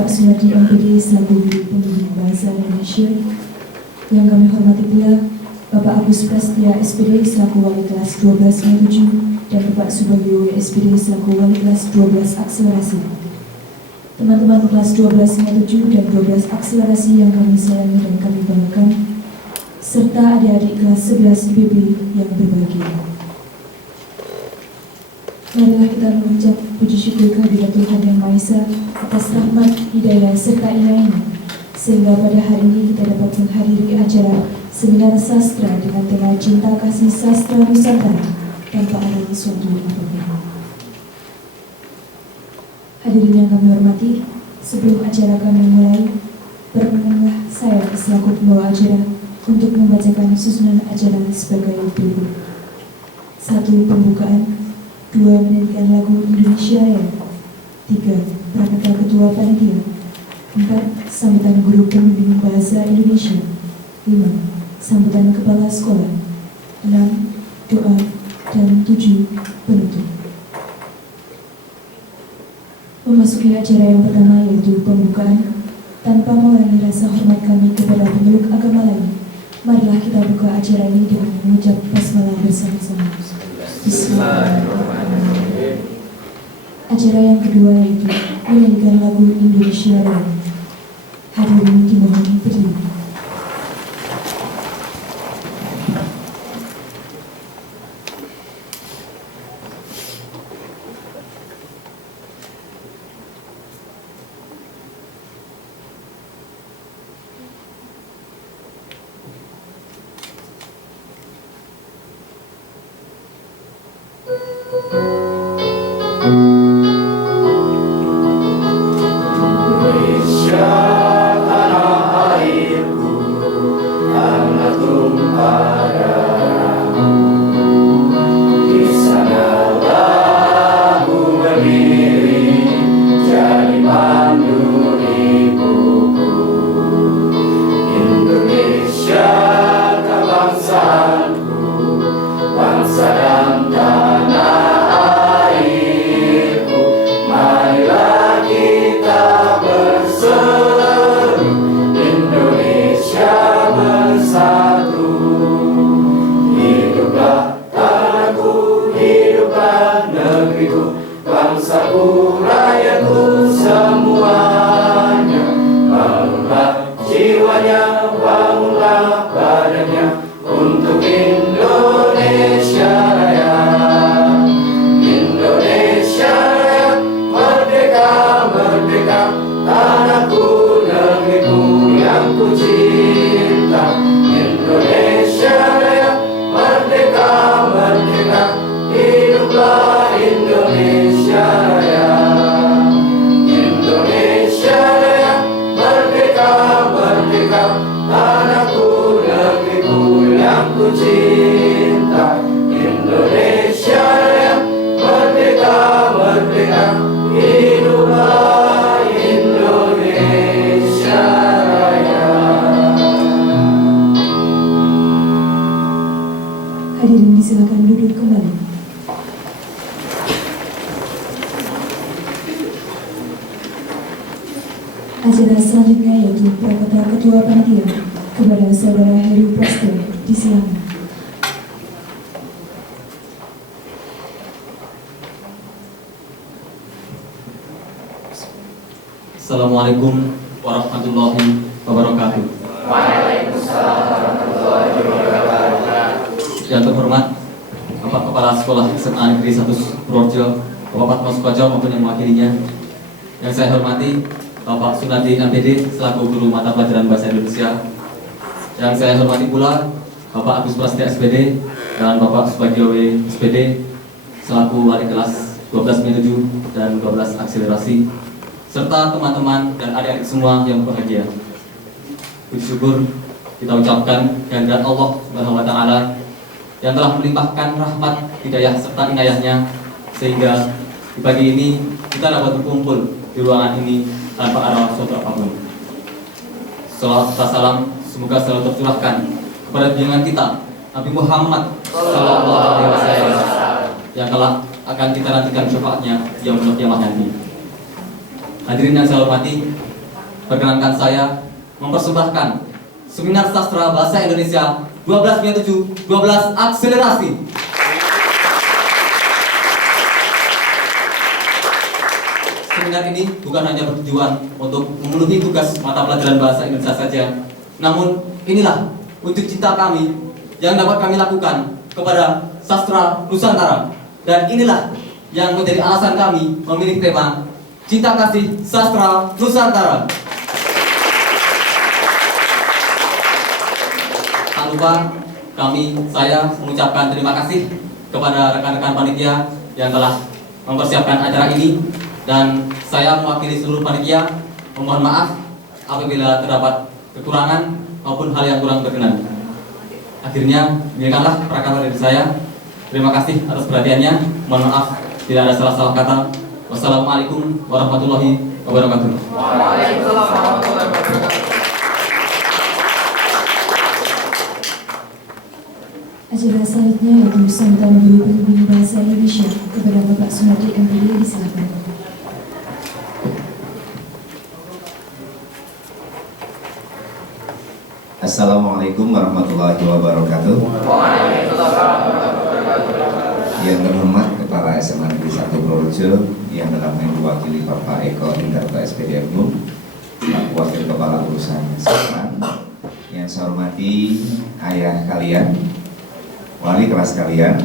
Bapak Sunardi MPD selaku Guru Pembimbing Bahasa Indonesia. Yang kami hormati pula Bapak Agus Prastia SPD selaku Wali Kelas 1207 dan Bapak Subagio SPD selaku Wali Kelas 12 Akselerasi. Teman-teman kelas 1207 dan 12 Akselerasi yang kami sayangi dan kami banggakan, serta adik-adik kelas 11 IPB yang berbahagia. Marilah kita mengucap puji syukur kehadirat Tuhan Yang Maha Esa atas rahmat, hidayah, serta inayahnya, sehingga pada hari ini kita dapat menghadiri acara seminar sastra dengan tema Cinta Kasih Sastra Nusantara tanpa ada suatu apapun. Hadirin yang kami hormati, sebelum acara kami mulai, perkenanlah saya selaku pembawa acara untuk membacakan susunan acara sebagai berikut. 1. Pembukaan. 2. Menyanyikan lagu Indonesia Raya. 3. Prakata Ketua Panitia. 4. Sambutan Guru Pembimbing Bahasa Indonesia. 5. Sambutan Kepala Sekolah. 6. Doa. Dan 7. Penutup. Memasuki acara yang pertama yaitu pembukaan, tanpa mengurangi rasa hormat kami kepada pemeluk agama lain, marilah kita buka acara ini dengan mengucap basmalah bersama-sama. Bismillahirrahmanirrahim. Acara yang kedua yaitu menyanyikan lagu Indonesia Raya. Hadirin dimohon berdiri. Hadirin disilakan duduk kembali. Acara selanjutnya yaitu Prakata Ketua Panitia kepada Saudara Heru Prasto. Disilakan. Assalamualaikum warahmatullahi wabarakatuh. Waalaikumsalam warahmatullahi wabarakatuh. Yang terhormat Bapak Kepala Sekolah SMA Negeri 1 Purworejo, Bapak Fatma Sukojo maupun yang mewakilinya. Yang saya hormati Bapak Sunardi MPD selaku Guru Mata Pelajaran Bahasa Indonesia. Yang saya hormati pula Bapak Agus Prastia SPD dan Bapak Subagio SPD selaku Wali Kelas 1207 dan 12 Akselerasi, serta teman-teman dan adik-adik semua yang berbahagia. Puji syukur kita ucapkan kehadirat Allah Subhanahu wa Ta'ala yang telah melimpahkan rahmat, hidayah serta inayahnya, sehingga di pagi ini kita dapat berkumpul di ruangan ini tanpa ada suatu apapun. Salawat serta salam semoga selalu tercurahkan kepada junjungan kita Nabi Muhammad Sallallahu Alaihi Wasallam yang telah akan kita nantikan syafaatnya yang kiamat nanti. Hadirin yang saya hormati, perkenankan saya mempersembahkan Seminar Sastra Bahasa Indonesia 12/7 12 Akselerasi. Seminar ini bukan hanya bertujuan untuk memenuhi tugas mata pelajaran bahasa Indonesia saja, namun inilah wujud cinta kami yang dapat kami lakukan kepada sastra Nusantara, dan inilah yang menjadi alasan kami memilih tema Cinta Kasih Sastra Nusantara. Tak lupa saya mengucapkan terima kasih kepada rekan-rekan panitia yang telah mempersiapkan acara ini, dan saya mewakili seluruh panitia memohon maaf apabila terdapat kekurangan maupun hal yang kurang berkenan. Akhirnya, demikianlah perkataan dari saya. Terima kasih atas perhatiannya. Mohon maaf tidak ada salah-salah kata. Wassalamualaikum warahmatullahi wabarakatuh. Waalaikumsalam warahmatullahi wabarakatuh. Acara selanjutnya yaitu sambutan guru pembimbing bahasa Indonesia kepada Bapak Sunardi MPD, disilakan. Assalamualaikum warahmatullahi wabarakatuh. Yang terhormat Kepala SMA Negeri 1 Purworejo, yang dalam hal diwakili Bapak Eko Indarto SPD Agung, Pak Wakil Kepala Urusan Kesehatan, yang saya hormati ayah kalian, wali kelas kalian.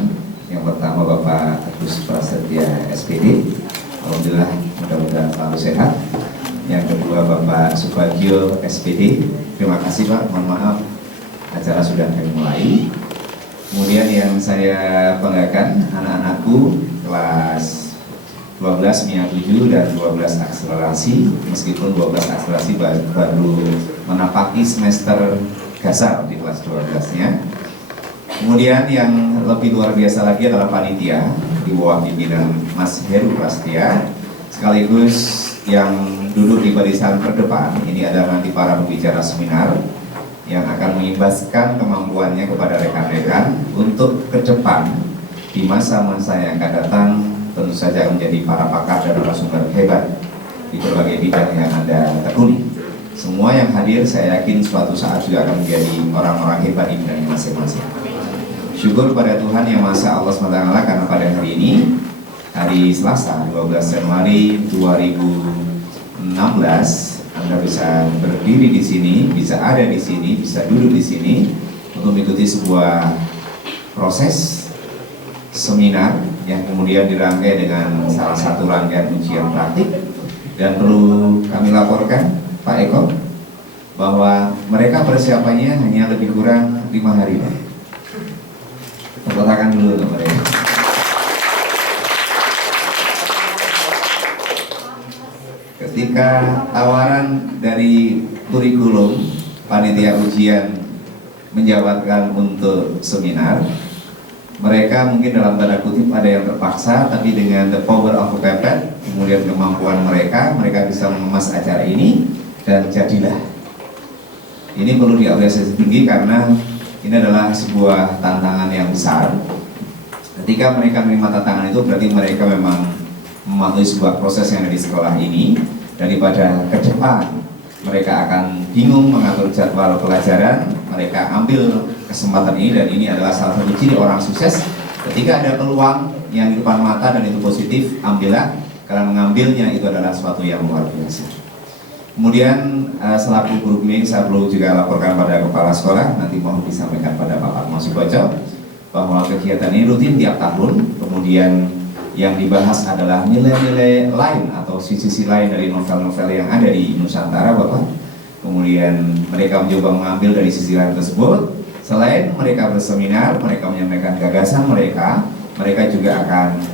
Yang pertama Bapak Agus Prasetya SPD, alhamdulillah mudah-mudahan selalu sehat. Yang kedua Bapak Subagio SPD, terima kasih Pak, mohon maaf acara sudah dimulai. Kemudian yang saya banggakan anak-anakku kelas 12 MIA 7 dan 12 akselerasi, meskipun 12 akselerasi baru menapaki semester dasar di kelas 12-nya. Kemudian yang lebih luar biasa lagi adalah panitia di bawah pimpinan Mas Heru Prasetya, sekaligus yang duduk di barisan terdepan. Ini adalah nanti para pembicara seminar yang akan mengimbaskan kemampuannya kepada rekan-rekan untuk ke depan di masa-masa yang akan datang, tentu saja menjadi para pakar dan narasumber hebat di berbagai bidang yang Anda tekuni. Semua yang hadir saya yakin suatu saat juga akan menjadi orang-orang hebat di bidangnya masing-masing. Syukur pada Tuhan Yang Maha Allah SWT karena pada hari ini, hari Selasa 12 Januari 2016, Anda bisa berdiri di sini, bisa ada di sini, bisa duduk di sini untuk mengikuti sebuah proses seminar yang kemudian dirangkai dengan salah satu rangkaian ujian praktik. Dan perlu kami laporkan Pak Eko bahwa mereka persiapannya hanya lebih kurang 5 hari Pak. Tepuk dulu untuk mereka. Ketika tawaran dari kurikulum panitia ujian menjawabkan untuk seminar, mereka mungkin dalam tanda kutip ada yang terpaksa, tapi dengan the power of kepepet, kemudian kemampuan mereka bisa mengemas acara ini, dan jadilah. Ini perlu diapresiasi tinggi karena ini adalah sebuah tantangan yang besar. Ketika mereka menerima tantangan itu berarti mereka memang mematuhi sebuah proses yang ada di sekolah ini. Daripada ke depan mereka akan bingung mengatur jadwal pelajaran, mereka ambil kesempatan ini, dan ini adalah salah satu ciri orang sukses. Ketika ada peluang yang di depan mata dan itu positif, ambillah, karena mengambilnya itu adalah sesuatu yang luar biasa. Kemudian selaku guru pembimbing saya perlu juga laporkan pada kepala sekolah, nanti mohon disampaikan pada Bapak Mas Subagio, bahwa kegiatan ini rutin tiap tahun. Kemudian yang dibahas adalah nilai-nilai lain atau sisi-sisi lain dari novel-novel yang ada di Nusantara Bapak. Kemudian mereka mencoba mengambil dari sisi lain tersebut. Selain mereka berseminar, mereka menyampaikan gagasan mereka juga akan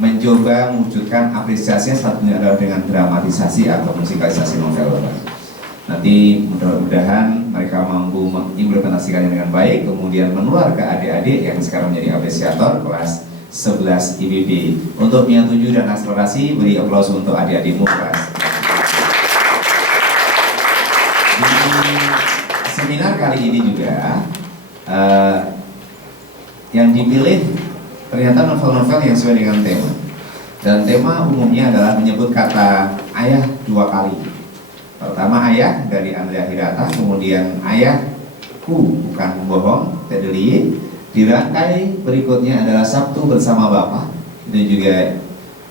mencoba mewujudkan apresiasinya, satunya adalah dengan dramatisasi atau musikalisasi novel Bapak. Nanti mudah-mudahan mereka mampu mengimplementasikannya dengan baik, kemudian menular ke adik-adik yang sekarang menjadi apresiator kelas 11 IBB. Untuk MIA 7 dan akselerasi, beri aplaus untuk adik-adikmu kelas. Di seminar kali ini juga yang dipilih ternyata novel-novel yang sesuai dengan tema. Dan tema umumnya adalah menyebut kata ayah 2 kali. Pertama ayah dari Andrea Hirata, kemudian ayahku bukan pembohong, Tedelie. Dirangkai berikutnya adalah Sabtu bersama Bapa. Itu juga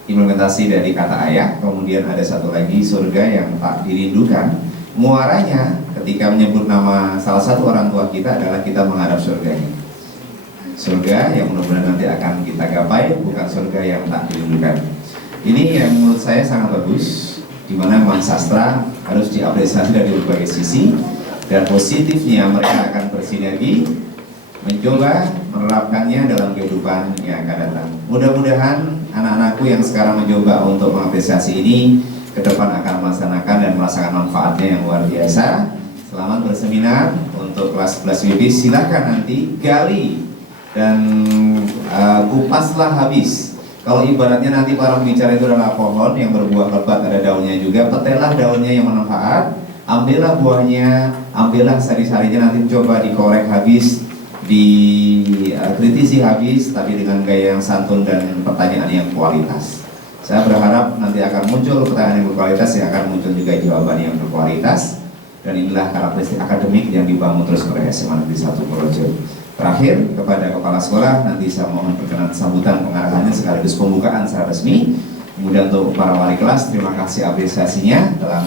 implementasi dari kata ayah. Kemudian ada satu lagi, surga yang tak dirindukan. Muaranya ketika menyebut nama salah satu orang tua kita adalah kita menghadap surganya. Surga yang mudah-mudahan nanti akan kita gapai, bukan surga yang tak dirindukan. Ini yang menurut saya sangat bagus, di mana memang sastra harus diapresiasi dari berbagai sisi, dan positifnya mereka akan bersinergi mencoba menerapkannya dalam kehidupan yang akan datang. Mudah-mudahan anak-anakku yang sekarang mencoba untuk mengapresiasi ini ke depan akan melaksanakan dan merasakan manfaatnya yang luar biasa. Selamat berseminar. Untuk kelas 11 WB silakan nanti gali dan kupaslah habis. Kalau ibaratnya nanti para pembicara itu adalah pohon yang berbuah lebat, ada daunnya juga, petelah daunnya yang bermanfaat, ambillah buahnya, ambillah sari-sarinya, nanti coba dikorek habis, dikritisi habis, tapi dengan gaya yang santun dan pertanyaan yang kualitas. Saya berharap nanti akan muncul pertanyaan yang berkualitas, yang akan muncul juga jawaban yang berkualitas, dan inilah karakteristik akademik yang dibangun terus oleh SMA Negeri 1 Purworejo. Terakhir, kepada kepala sekolah, nanti saya mohon perkenan sambutan pengarahannya sekaligus pembukaan secara resmi. Kemudian untuk para wali kelas, terima kasih apresiasinya telah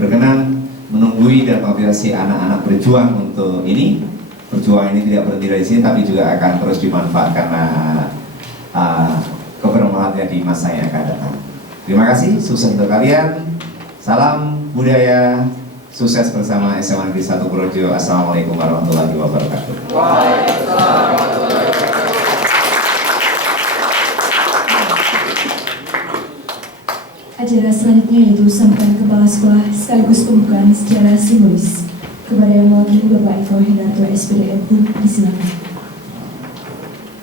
berkenan menunggui dan mengapresiasi anak-anak berjuang untuk ini. Perjuangan ini tidak berhenti dari sini, tapi juga akan terus dimanfaatkan karena kebermanfaatnya di masa yang akan datang. Terima kasih, sukses untuk kalian. Salam budaya. Sukses bersama SMA Negeri 1 Purworejo. Assalamualaikum warahmatullahi wabarakatuh. Waalaikumsalam warahmatullahi wabarakatuh. Acara selanjutnya yaitu sambutan kepala sekolah sekaligus pembukaan secara simbolis. Kepada yang mewakili Bapak Eko Hendarto SPD FU, disilakan.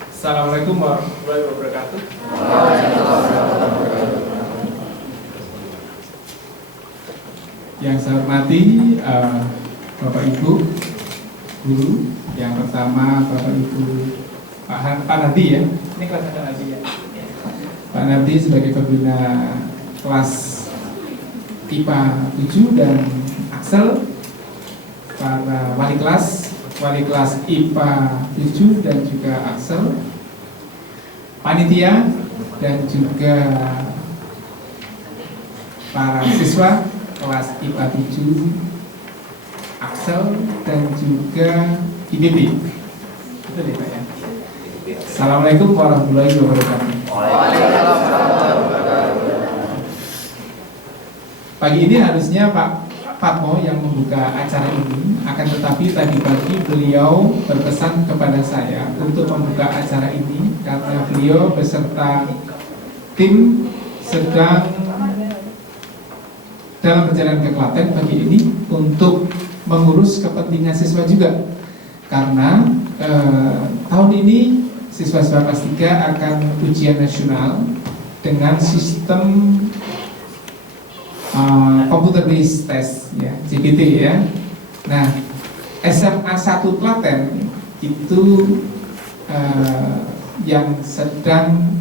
Assalamualaikum warahmatullahi wabarakatuh. Yang saya hormati Bapak Ibu guru, yang pertama Bapak Ibu Pak Nardi ya, ini kelas Pak Nardi ya. Pak Nardi sebagai pembina kelas IPA 7 dan Axel, para wali kelas IPA 7 dan juga Axel, panitia dan juga para siswa kelas IPA 7, Axel dan juga IBB. Itu deh Pak ya. Assalamualaikum warahmatullahi wabarakatuh. Pagi ini harusnya Pak Fatmo yang membuka acara ini, akan tetapi tadi pagi beliau berpesan kepada saya untuk membuka acara ini karena beliau beserta tim sedang dalam perjalanan ke Klaten pagi ini untuk mengurus kepentingan siswa juga, karena tahun ini siswa-siswa kelas 3 akan ujian nasional dengan sistem computer based test ya, CBT ya. Nah, SMA 1 Klaten itu yang sedang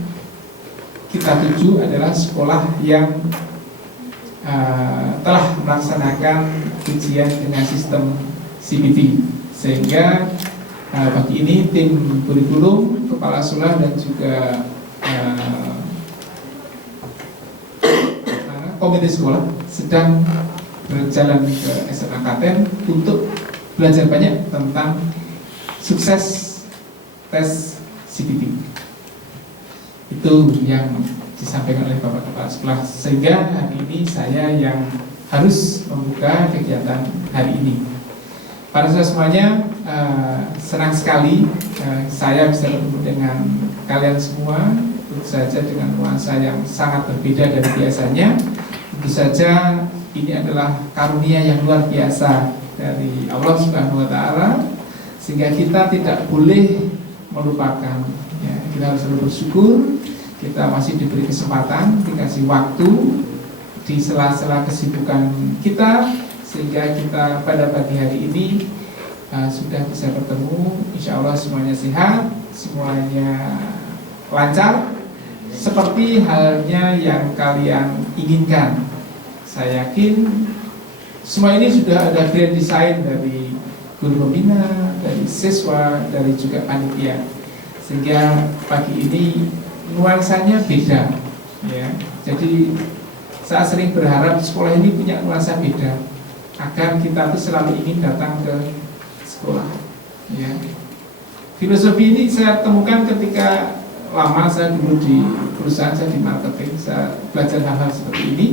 kita tuju adalah sekolah yang telah melaksanakan ujian dengan sistem CBT, sehingga pagi ini tim kurikulum, kepala sekolah dan juga komite sekolah sedang berjalan ke SMA Klaten untuk belajar banyak tentang sukses tes CBT. Itu yang disampaikan oleh Bapak Kepala Sekolah, sehingga hari ini saya yang harus membuka kegiatan hari ini. Para siswa semuanya, senang sekali saya bisa bertemu dengan kalian semua, tentu saja dengan nuansa yang sangat berbeda dari biasanya. Tentu saja ini adalah karunia yang luar biasa dari Allah Subhanahu wa Ta'ala, sehingga kita tidak boleh melupakan ya, kita harus selalu bersyukur. Kita masih diberi kesempatan, dikasih waktu di sela-sela kesibukan kita, sehingga kita pada pagi hari ini sudah bisa bertemu. Insya Allah semuanya sehat, semuanya lancar, seperti halnya yang kalian inginkan. Saya yakin Semua ini sudah ada grand design dari guru pembina, dari siswa, dari juga panitia, sehingga pagi ini nuansanya beda, ya. Jadi saya sering berharap sekolah ini punya nuansa beda, agar kita tuh selalu ingin datang ke sekolah, ya. Filosofi ini saya temukan ketika lama saya dulu di perusahaan, saya di marketing, saya belajar hal-hal seperti ini.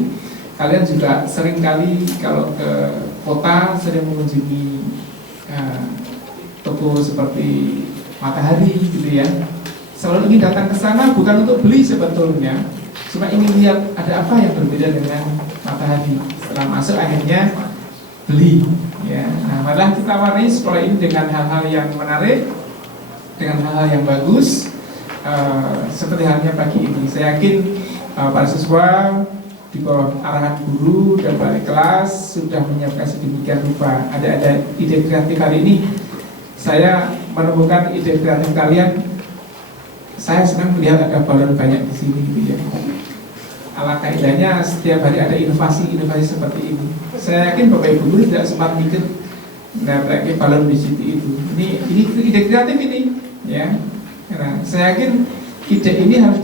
Kalian juga sering kali kalau ke kota sering mengunjungi toko seperti Matahari gitu ya. Selalu ingin datang ke sana bukan untuk beli sebetulnya, cuma ingin lihat ada apa yang berbeda dengan Matahari. Setelah masuk akhirnya beli, ya. Nah, malah kita warnai sekolah ini dengan hal-hal yang menarik, dengan hal-hal yang bagus, seperti halnya pagi ini. Saya yakin para siswa di bawah arahan guru dan balik kelas sudah menyiapkan sedemikian rupa. Ada ide kreatif hari ini. Saya menemukan ide kreatif kalian. Saya senang melihat ada balon banyak di sini, gitu ya. Alangkah indahnya setiap hari ada inovasi-inovasi seperti ini. Saya yakin Bapak Ibu guru tidak sempat mikir pakai balon di situ itu. Ini ide kreatif ini, ya. Nah, saya yakin ide ini harus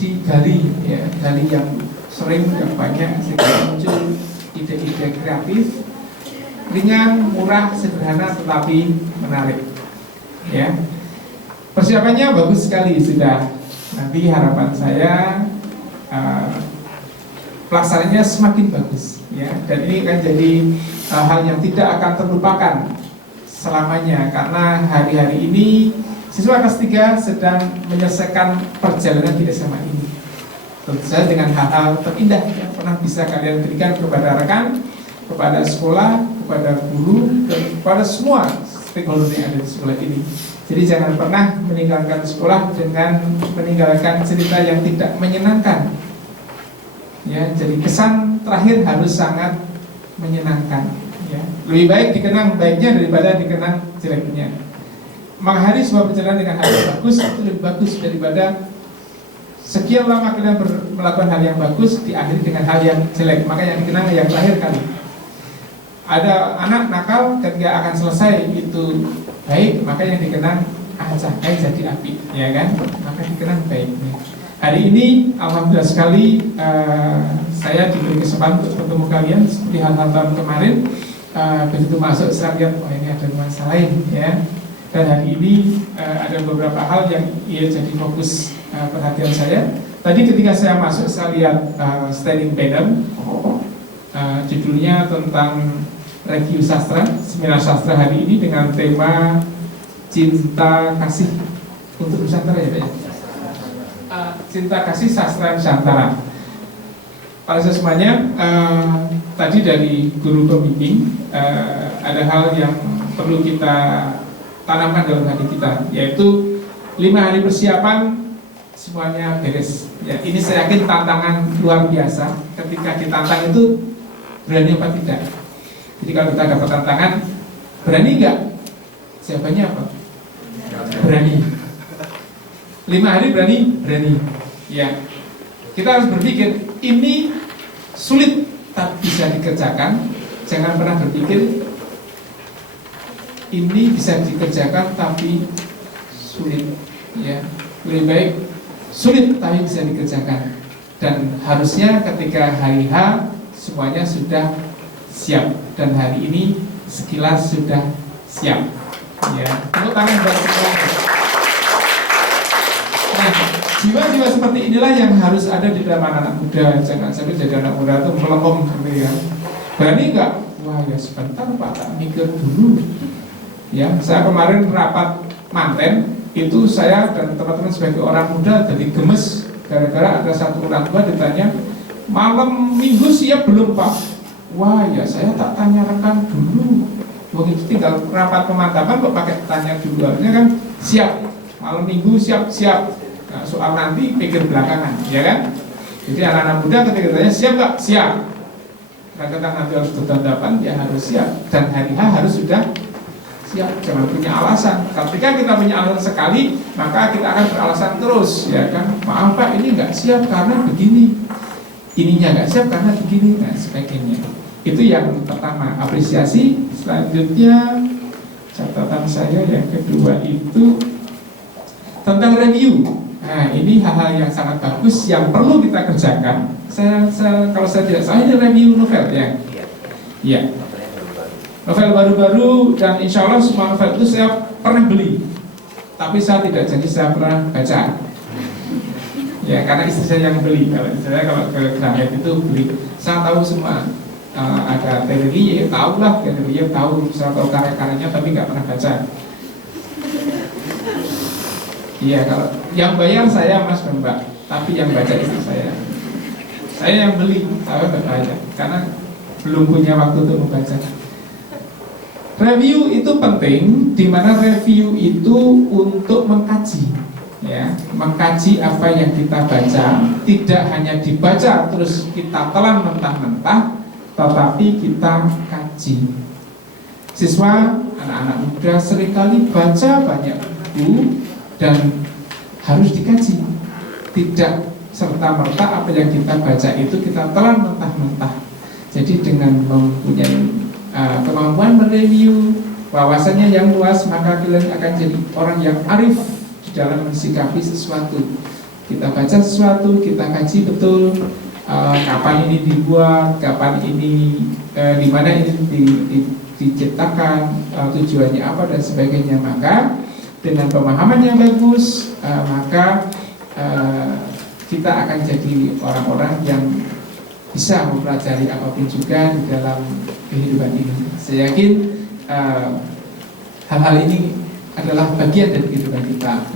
digali, ya, gali yang sering, yang banyak, sehingga muncul ide-ide kreatif, ringan, murah, sederhana, tetapi menarik, ya. Persiapannya bagus sekali sudah. Nanti harapan saya pelaksanaannya semakin bagus, ya. Dan ini akan jadi hal yang tidak akan terlupakan selamanya, karena hari-hari ini siswa kelas 3 sedang menyelesaikan perjalanan di SMA ini. Tentu saja dengan hal-hal terindah yang pernah bisa kalian berikan kepada rekan, kepada sekolah, kepada guru, dan kepada semua stakeholder yang ada di sekolah ini. Jadi jangan pernah meninggalkan sekolah dengan meninggalkan cerita yang tidak menyenangkan. Ya, jadi kesan terakhir harus sangat menyenangkan. Ya. Lebih baik dikenang baiknya daripada dikenang jeleknya. Mengakhiri sebuah perjalanan dengan hal yang bagus itu lebih bagus daripada sekian lama kalian melakukan hal yang bagus diakhiri dengan hal yang jelek. Maka yang dikenang yang terakhir kali. Ada anak nakal ketika akan selesai itu baik, maka yang dikenang acah jadi api, ya kan? Maka dikenang baiknya. Hari ini alhamdulillah sekali saya diberi kesempatan untuk bertemu kalian seperti hal-hal tahun kemarin. Begitu masuk saya lihat, oh ini ada nuansa lain, ya. Dan hari ini ada beberapa hal yang jadi fokus perhatian saya. Tadi ketika saya masuk saya lihat standing banner, judulnya tentang review sastra, seminar sastra hari ini dengan tema cinta kasih untuk Nusantara, ya Pak ya? Cinta kasih sastra Nusantara. Para semuanya, tadi dari guru pembimbing ada hal yang perlu kita tanamkan dalam hati kita, yaitu 5 hari persiapan semuanya beres. Ya, ini saya yakin tantangan luar biasa. Ketika ditantang itu berani apa tidak? Jadi kalau kita dapat tantangan, berani nggak? Jawabannya apa? Berani. 5 hari berani? Berani. Ya. Kita harus berpikir ini sulit tapi bisa dikerjakan. Jangan pernah berpikir ini bisa dikerjakan tapi sulit, ya. Lebih baik sulit tapi bisa dikerjakan. Dan harusnya ketika hari H semuanya sudah siap, dan hari ini sekilas sudah siap, ya. Tepuk tangan buat semuanya. Nah, jiwa-jiwa seperti inilah yang harus ada di dalam anak-anak muda. Jangan sampai jadi anak muda itu melempem gitu ya. Berani nggak? Wah ya sebentar Pak, tak mikir dulu. Ya, saya kemarin rapat manten itu saya dan teman-teman sebagai orang muda jadi gemes gara-gara ada satu orang tua ditanya malam minggu siap belum Pak? Wah ya saya tak tanya rekan dulu. Begitu tinggal rapat pemantapan kok pakai tanya dulu, artinya kan siap malam minggu siap. Nah, soal nanti pikir belakangan, ya kan? Jadi anak-anak muda ketika ditanya siap nggak? Siap. Karena nanti harus bertanggapan, ya harus siap. Dan hari H harus sudah siap, jangan punya alasan. Ketika kita punya alasan sekali, maka kita akan beralasan terus, ya kan? Maaf Pak, ini nggak siap karena begini, ininya nggak siap karena begini, nah sebagainya. Itu yang pertama, apresiasi. Selanjutnya catatan saya yang kedua itu tentang review. Nah, ini hal-hal yang sangat bagus yang perlu kita kerjakan. Kalau saya tidak salah ini review novel ya. Iya. Novel baru-baru dan insya Allah semua novel itu saya pernah beli. Tapi saya tidak janji saya pernah baca. Ya, karena istri saya yang beli. Kalau ke Gramet itu beli. Saya tahu semua. Ada Terelie, tahu lah, Terelie tahu, saya tahu karya-karyanya tapi nggak pernah baca. Iya, kalau yang bayar saya Mas dan Mbak, tapi yang baca istri saya. Saya yang beli, saya nggak baca karena belum punya waktu untuk membaca. Review itu penting, di mana review itu untuk mengkaji, ya, mengkaji apa yang kita baca, tidak hanya dibaca terus kita telan mentah-mentah. Tetapi kita kaji. Siswa, anak-anak muda seringkali baca banyak buku dan harus dikaji. Tidak serta-merta apa yang kita baca itu kita telan mentah-mentah. Jadi dengan mempunyai kemampuan mereview, wawasannya yang luas, maka kalian akan jadi orang yang arif di dalam mensikapi sesuatu. Kita baca sesuatu, kita kaji betul. Kapan ini dibuat, kapan ini di mana ini diciptakan, tujuannya apa dan sebagainya. Maka dengan pemahaman yang bagus, maka kita akan jadi orang-orang yang bisa mempelajari apapun juga di dalam kehidupan ini. Saya yakin hal-hal ini adalah bagian dari kehidupan kita.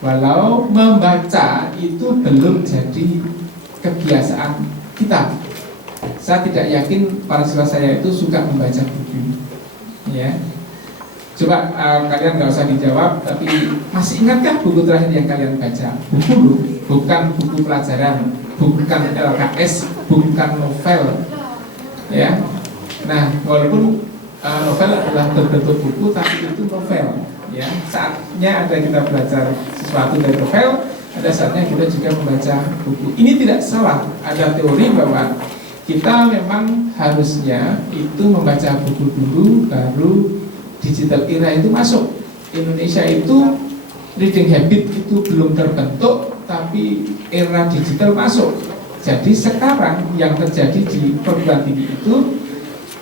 Walau membaca itu belum jadi kebiasaan kita. Saya tidak yakin para siswa saya itu suka membaca buku. Ya, coba kalian nggak usah dijawab, tapi masih ingatkah buku terakhir yang kalian baca? Buku loh, bukan buku pelajaran, bukan LKS, bukan novel. Ya, nah walaupun novel adalah berbentuk buku, tapi itu novel. Ya, saatnya ada kita belajar sesuatu dari novel, ada saatnya kita juga membaca buku. Ini tidak salah. Ada teori bahwa kita memang harusnya itu membaca buku dulu, baru digital era itu masuk. Indonesia itu reading habit itu belum terbentuk, tapi era digital masuk. Jadi sekarang yang terjadi di perguruan tinggi itu,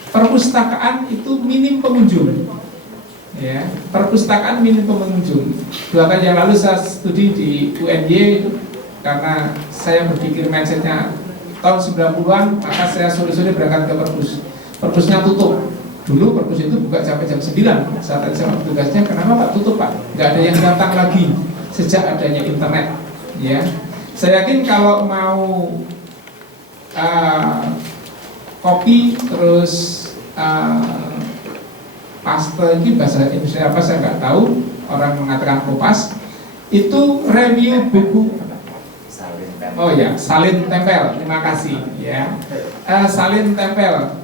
perpustakaan itu minim pengunjung. Ya, perpustakaan minim pengunjung. 2 tahun yang lalu saya studi di UNY itu karena saya berpikir mindsetnya tahun 90-an, maka saya sore-sore berangkat ke perpus. Perpusnya tutup. Dulu perpus itu buka sampai jam 9. Saat saya tugasnya, kenapa Pak tutup Pak? Nggak ada yang datang lagi sejak adanya internet. Ya, saya yakin kalau mau kopi terus paste ini bahasa Indonesia apa saya nggak tahu, orang mengatakan kopas, itu review buku. Oh ya, salin tempel, terima kasih ya. Salin tempel.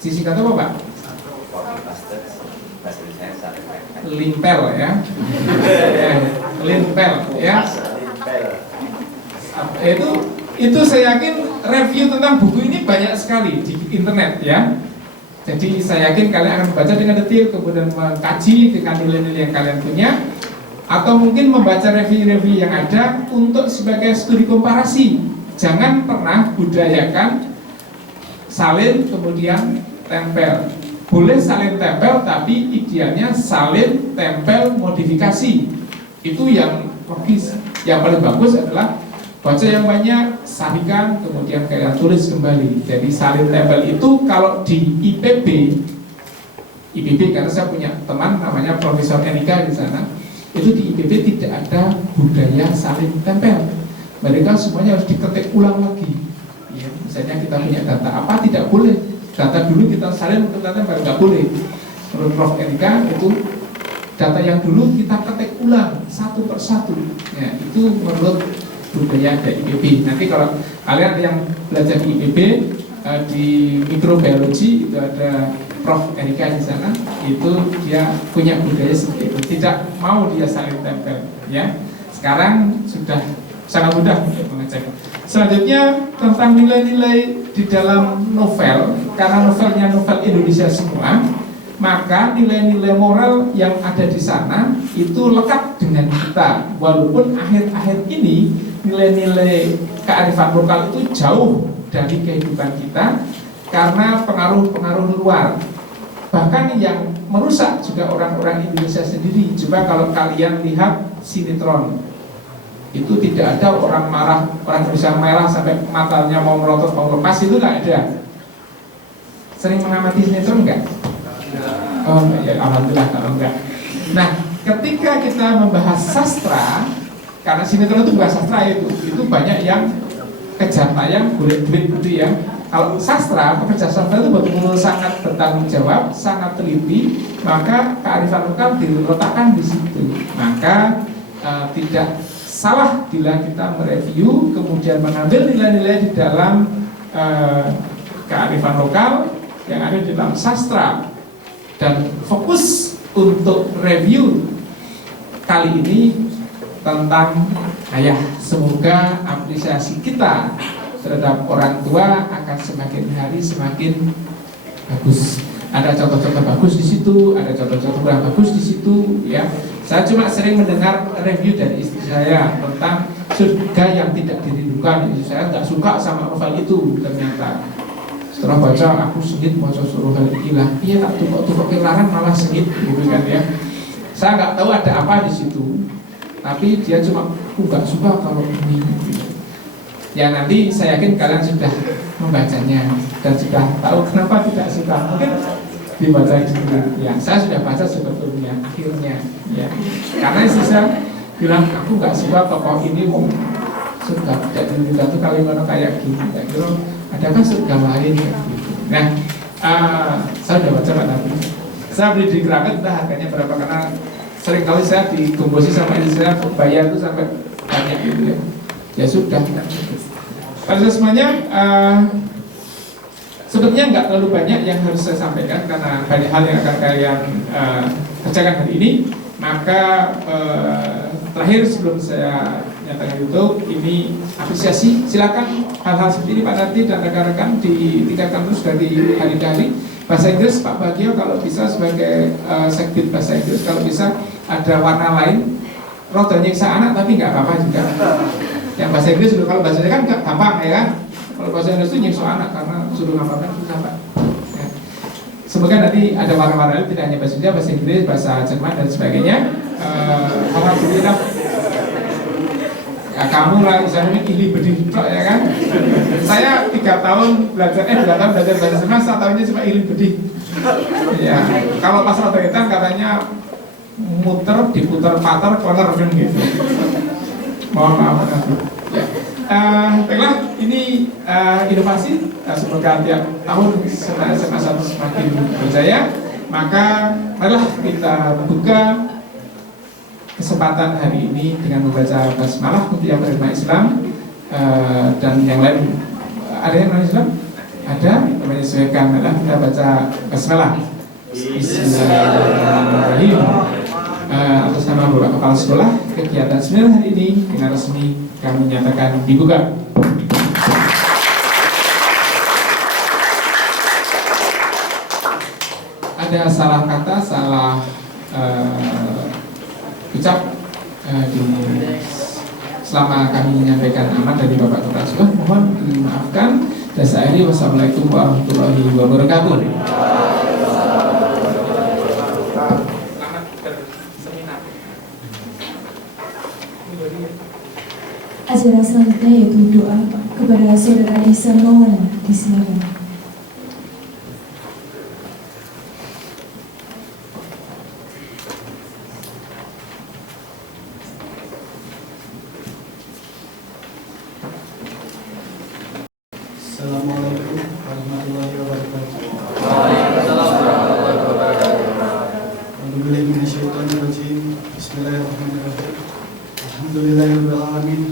Sisi kata apa Pak? Limpel ya. Limpel ya. Itu saya yakin review tentang buku ini banyak sekali di internet ya. Jadi saya yakin kalian akan membaca dengan detail, kemudian mengkaji dengan nilai-nilai yang kalian punya, atau mungkin membaca review-review yang ada untuk sebagai studi komparasi. Jangan pernah budayakan salin kemudian tempel. Boleh salin tempel, tapi idealnya salin tempel modifikasi. Itu yang logis. Yang paling bagus adalah baca yang banyak, sahikan, kemudian kalian tulis kembali. Jadi salin tempel itu kalau di IPB karena saya punya teman namanya Profesor Erika di sana, itu di IPB tidak ada budaya salin tempel. Mereka semuanya harus diketik ulang lagi. Ya, misalnya kita punya data apa tidak boleh, data dulu kita salin ke data tempel, nggak boleh. Menurut Prof Erika itu data yang dulu kita ketik ulang satu persatu. Ya, itu menurut budaya dari IPB. Nanti kalau kalian yang belajar di IPB di mikrobiologi itu ada Prof Erika di sana, itu dia punya budaya seperti itu. Tidak mau dia salin tempel, ya. Sekarang sudah sangat mudah untuk mengecek. Selanjutnya tentang nilai-nilai di dalam novel, karena novelnya novel Indonesia semua, maka nilai-nilai moral yang ada di sana itu lekat dengan kita. Walaupun akhir-akhir ini nilai-nilai kearifan lokal itu jauh dari kehidupan kita karena pengaruh-pengaruh luar. Bahkan yang merusak juga orang-orang Indonesia sendiri. Coba kalau kalian lihat sinetron, itu tidak ada orang marah, orang Indonesia merah sampai matanya mau melotot, mau lepas, itu nggak ada. Sering mengamati sinetron nggak? Oh ya, alhamdulillah kalau enggak. Nah, ketika kita membahas sastra, karena sinetron itu bukan sastra, itu banyak yang kejar tayang, golek duit gitu ya. Kalau sastra, pekerja sastra itu betul-betul sangat bertanggung jawab, sangat teliti, maka kearifan lokal diletakkan di situ. Maka tidak salah bila kita mereview, kemudian mengambil nilai-nilai di dalam kearifan lokal yang ada di dalam sastra. Dan fokus untuk review kali ini tentang ayah. Semoga apresiasi kita terhadap orang tua akan semakin hari semakin bagus. Ada contoh-contoh bagus di situ, ada contoh-contoh kurang bagus di situ, ya. Saya cuma sering mendengar review dari istri saya tentang surga yang tidak dirindukan. Saya nggak suka sama novel itu ternyata. Setelah baca, aku sengit baca suruh hal ilah. Iya, tak tukok-tukok kelarang malah sengit, gitu kan ya. Saya nggak tahu ada apa di situ, tapi dia cuma aku nggak suka kalau ini. Ya nanti saya yakin kalian sudah membacanya dan sudah tahu kenapa tidak suka. Mungkin dibaca dulu. Ya, saya sudah baca sebetulnya akhirnya. Ya, karena istri saya bilang aku nggak suka tokoh ini, surga tidak dirindukan itu kalimat kayak gini. Ya, kira adakah surga lain? Gitu. Nah, saya sudah baca Pak Nabi. Saya beli di Keramat, entah harganya berapa, karena sering kali saya digombosi sama istri saya, bayar itu sampai banyak gitu ya. Ya sudah. Pada semuanya, sebetulnya nggak terlalu banyak yang harus saya sampaikan karena banyak hal yang akan kalian kerjakan hari ini. Maka terakhir sebelum saya nyatakan tutup, ini apresiasi. Silakan hal-hal seperti ini Pak Narti dan rekan-rekan ditingkatkan terus dari hari ke hari. Bahasa Inggris Pak Bagio kalau bisa sebagai sekbid bahasa Inggris, kalau bisa ada warna lain. Rodo nyiksa anak tapi nggak apa-apa juga. Yang bahasa Inggris dulu, kalau bahasa Inggris kan gampang ya kan. Kalau bahasa Inggris itu nyiksa anak karena suruh ngapalkan susah Pak. Ya. Semoga nanti ada warna-warna lain, tidak hanya bahasa Indonesia, bahasa Inggris, bahasa Jerman dan sebagainya. Alhamdulillah. Ya, kamu lah misalnya ini berdiri ya kan. Saya 3 tahun belajar 2 tahun belajar bahasa Jerman, 1 tahunnya cuma ili bedih. Ya, kalau pas rotan katanya muter, diputar patar, keluar gitu. Mohon maaf. Ya. Baiklah, ini inovasi. Semoga tiap tahun SMA semakin berjaya. Maka marilah kita buka kesempatan hari ini dengan membaca basmalah untuk yang beragama Islam dan yang lain. Ada yang non-Islam? Ada, namanya sesuaikan. Kita baca basmalah. Bismillahirrahmanirrahim. Atas nama Bapak Kepala Sekolah, kegiatan seminar hari ini dengan resmi kami nyatakan dibuka. Ada salah kata, salah ucap selama kami menyampaikan amat dari Bapak Kepala Sekolah, mohon dimaafkan. Wassalamualaikum warahmatullahi wabarakatuh. Acara selanjutnya yaitu doa kepada Saudara Ihsan Maulana. Disilakan. Assalamualaikum warahmatullahi wabarakatuh. Waalaikumsalam warahmatullahi wabarakatuh. A'udzubillahi minasyaitonirrajim. Bismillahirrahmanirrahim. Alhamdulillahirabbil alamin.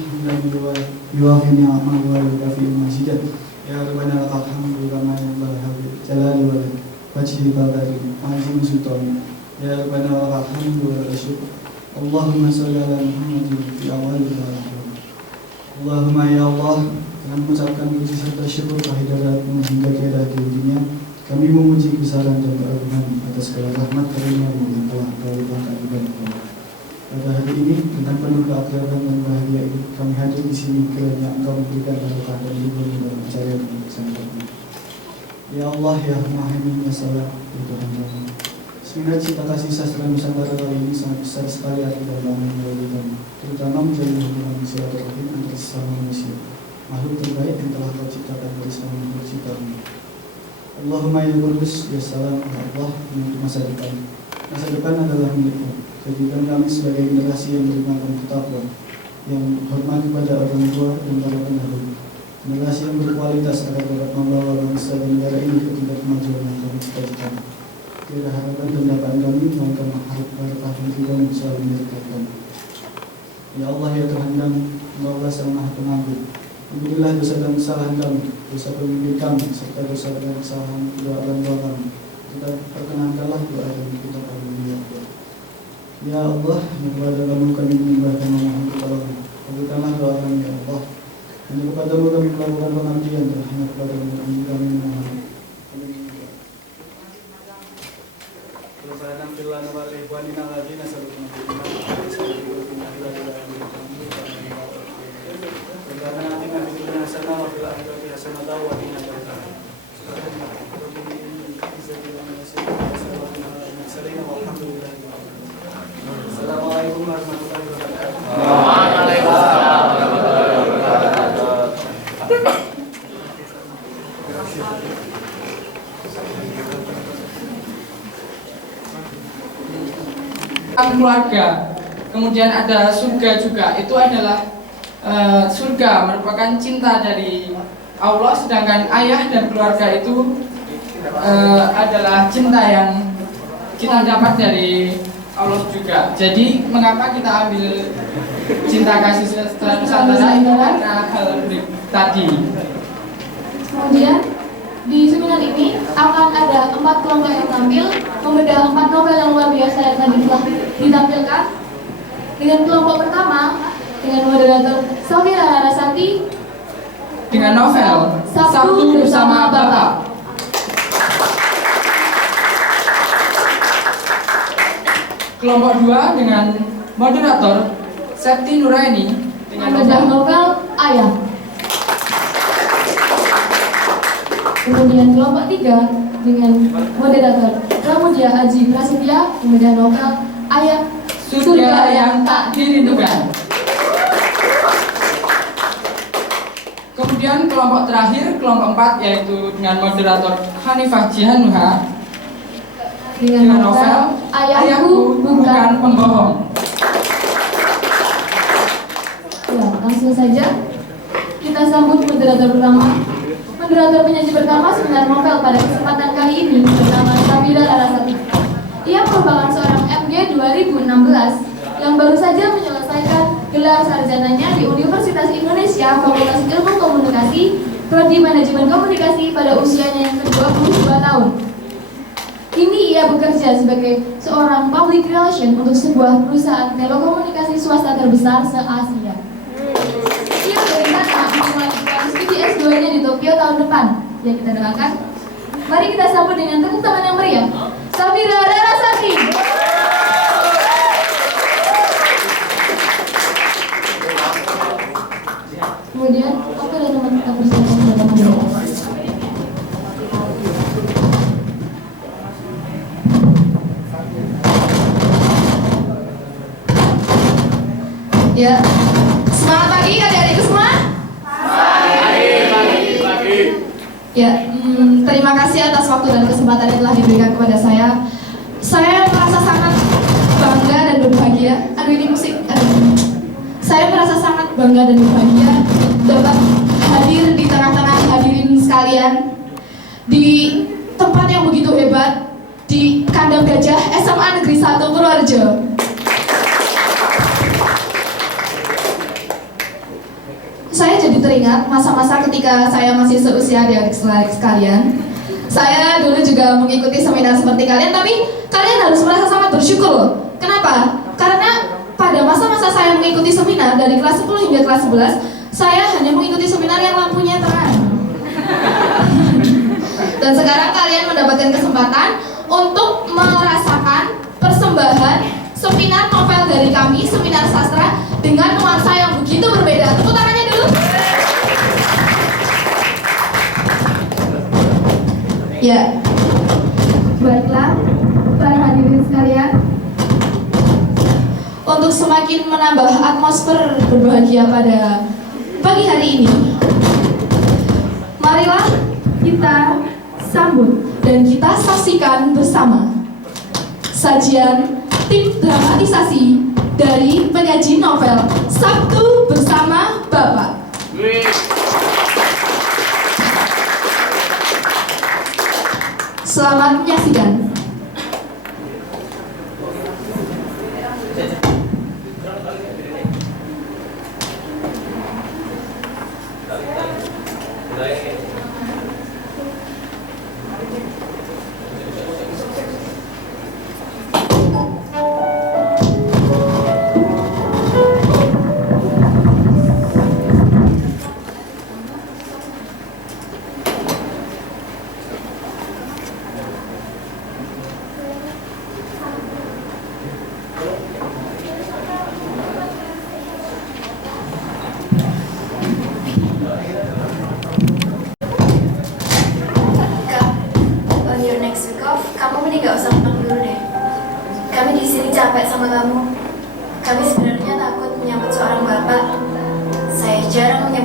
Yuwafi ni'amahu wa yukafi majidah. Ya Rabbana lakal hamdu kama yanbaghi jalali wajhi baladika wa azimi sultani. Ya Rabbana lakal hamdu wa lakal syukr. Allahumma shalli ala Muhammadin fi awwalil wa akhirih. Allahumma ya Allah, dengan mengucapkan puji serta syukur kehadiratmu hingga tiada hentinya, kami memuji besaran dan keagungan atas segala rahmat karunia-Mu yang telah Kau limpahkan kepada kami. Pada hari ini, dengan penuh keakraban dan bahagia ini, kami hadir di sini kiranya Engkau memberikan berkah dan hibur dalam acara yang bersama kami. Ya Allah, ya Muhammad, ya Salam, ya Tuhan kami. Sebenarnya cita kasih sastra Nusantara kali ini sangat besar sekali arti dalam melalui kami, terutama menjadi hubungan silaturahim antara sesama manusia, makhluk terbaik yang telah Kau ciptakan dari semua makhluk ciptamu. Allahumma ya Qudus, ya Salam, ya Allah, untuk masa depan. Masa depan adalah milikmu. Jadikan kami sebagai generasi yang beriman bertakwa, yang hormat kepada orang tua dan para pendahulu. Generasi yang berkualitas agar dapat membawa bangsa dan negara ini ke tingkat kemajuan yang kami cita-citakan. Tiada harapan dan dakwaan kami, melainkan harap barakah dan ridho selalu menyertai kami. Ya Allah, ya Tuhan kami, Engkau Sang Maha Pengampun. Ampunilah dosa dan kesalahan kami, dosa pemimpin kami, serta dosa dan kesalahan kedua orang tua kami. Kita perkenankanlah doa dan kita kami ya Allah. Ya Allah, kepada Kamu kami menyembah dan memohon pertolongan. Kabulkanlah doa kami ya Allah. Hanya kepadamu kami melakukan pengabdian dan hanya kepadamu kami memohon. Assalamualaikum warahmatullahi wabarakatuh. Keluarga, kemudian ada surga juga. Itu adalah surga merupakan cinta dari Allah, sedangkan ayah dan keluarga itu adalah cinta yang kita dapat dari Allah juga. Jadi mengapa kita ambil cinta kasih sastra Nusantara itu karena hal tadi. Kemudian di seminar ini akan ada 4 kelompok yang tampil membedah 4 novel yang luar biasa yang tadi telah ditampilkan. Dengan kelompok pertama dengan moderator Safira Larasati dengan novel Sabtu Bersama Bapak. Kelompok 2 dengan moderator Septi Nuraini dengan membedah novel Ayah. Kemudian kelompok 3 dengan moderator Pramudia Aji Prasetya membedah novel Ayah Surga yang Tak Dirindukan. Kemudian kelompok terakhir, kelompok 4, yaitu dengan moderator Hanifah Jihanuha dengan novel Ayahku Bukan Pembohong. Ya, langsung saja kita sambut moderator pertama. Moderator penyaji pertama seminar novel pada kesempatan kali ini bernama Safira Larasati. Ia merupakan seorang MG 2016 yang baru saja menyelesaikan gelar sarjananya di Universitas Indonesia Fakultas Ilmu Komunikasi, Prodi Manajemen Komunikasi pada usianya yang ke-22 tahun. Kini ia bekerja sebagai seorang public relation untuk sebuah perusahaan telekomunikasi swasta terbesar se-Asia. Ia berencana untuk melanjutkan studi S2-nya di Tokyo tahun depan. Ya, kita doakan. Mari kita sambut dengan tepuk tangan yang meriah Safira Larasati. Kemudian, aku dan teman kita persilakan kepada moderator. Ya, semangat pagi adik-adikku semua. Pagi. Ya, terima kasih atas waktu dan kesempatan yang telah diberikan kepada saya. Saya merasa sangat bangga dan berbahagia. Aduh, ini musik. Saya merasa sangat bangga dan berbahagia dapat hadir di tengah-tengah hadirin sekalian di tempat yang begitu hebat, di Kandang Gajah SMA Negeri 1 Purworejo. Saya jadi teringat masa-masa ketika saya masih seusia adik-adik sekalian. Saya dulu juga mengikuti seminar seperti kalian, tapi kalian harus merasa sangat bersyukur loh. Kenapa? Karena pada masa-masa saya mengikuti seminar dari kelas 10 hingga kelas 11, Saya hanya mengikuti seminar yang lampunya terang. Dan sekarang kalian mendapatkan kesempatan untuk merasakan persembahan seminar novel dari kami, seminar sastra dengan nuansa yang begitu berbeda. Tepuk tangannya dulu. Ya, baiklah para hadirin sekalian, untuk semakin menambah atmosfer berbahagia pada pagi hari ini, marilah kita sambut dan kita saksikan bersama sajian tim dramatisasi dari penyaji novel Sabtu Bersama Bapak. Selamat menyaksikan.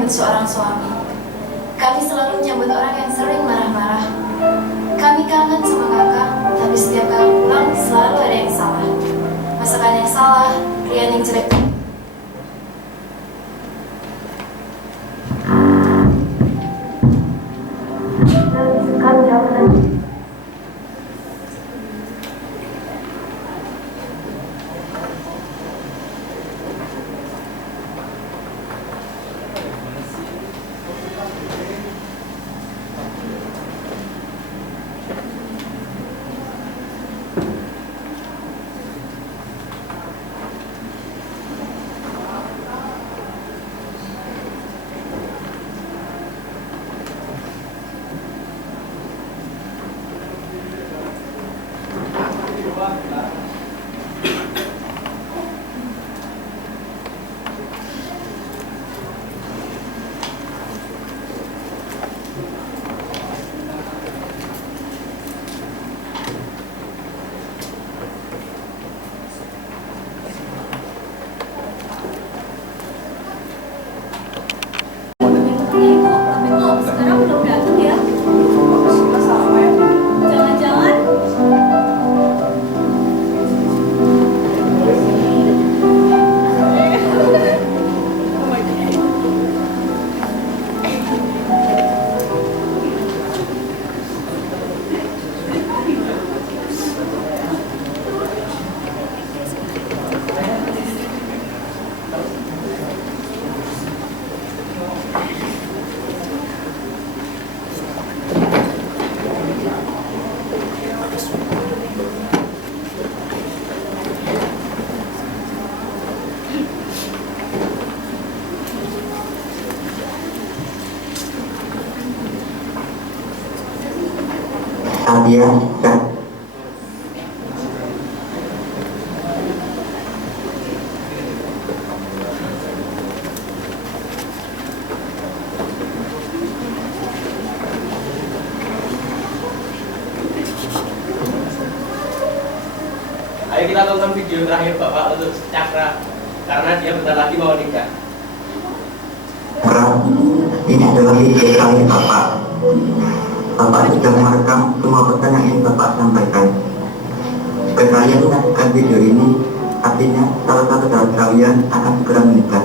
Seorang suami. Kami selalu menyambut orang yang sering marah-marah. Kami kangen sama kakak, tapi setiap kali pulang selalu ada yang salah. Masakan yang salah, pilihan yang jelek. Adia dan Ayo kita tonton video terakhir Bapak untuk Cakra, karena dia bentar lagi mau nikah. Ini adalah video terakhir Bapak. Bapak sudah merekam semua pesan yang ingin Bapak sampaikan. Jika kalian menyaksikan video ini, artinya salah satu dari kalian akan segera menikah,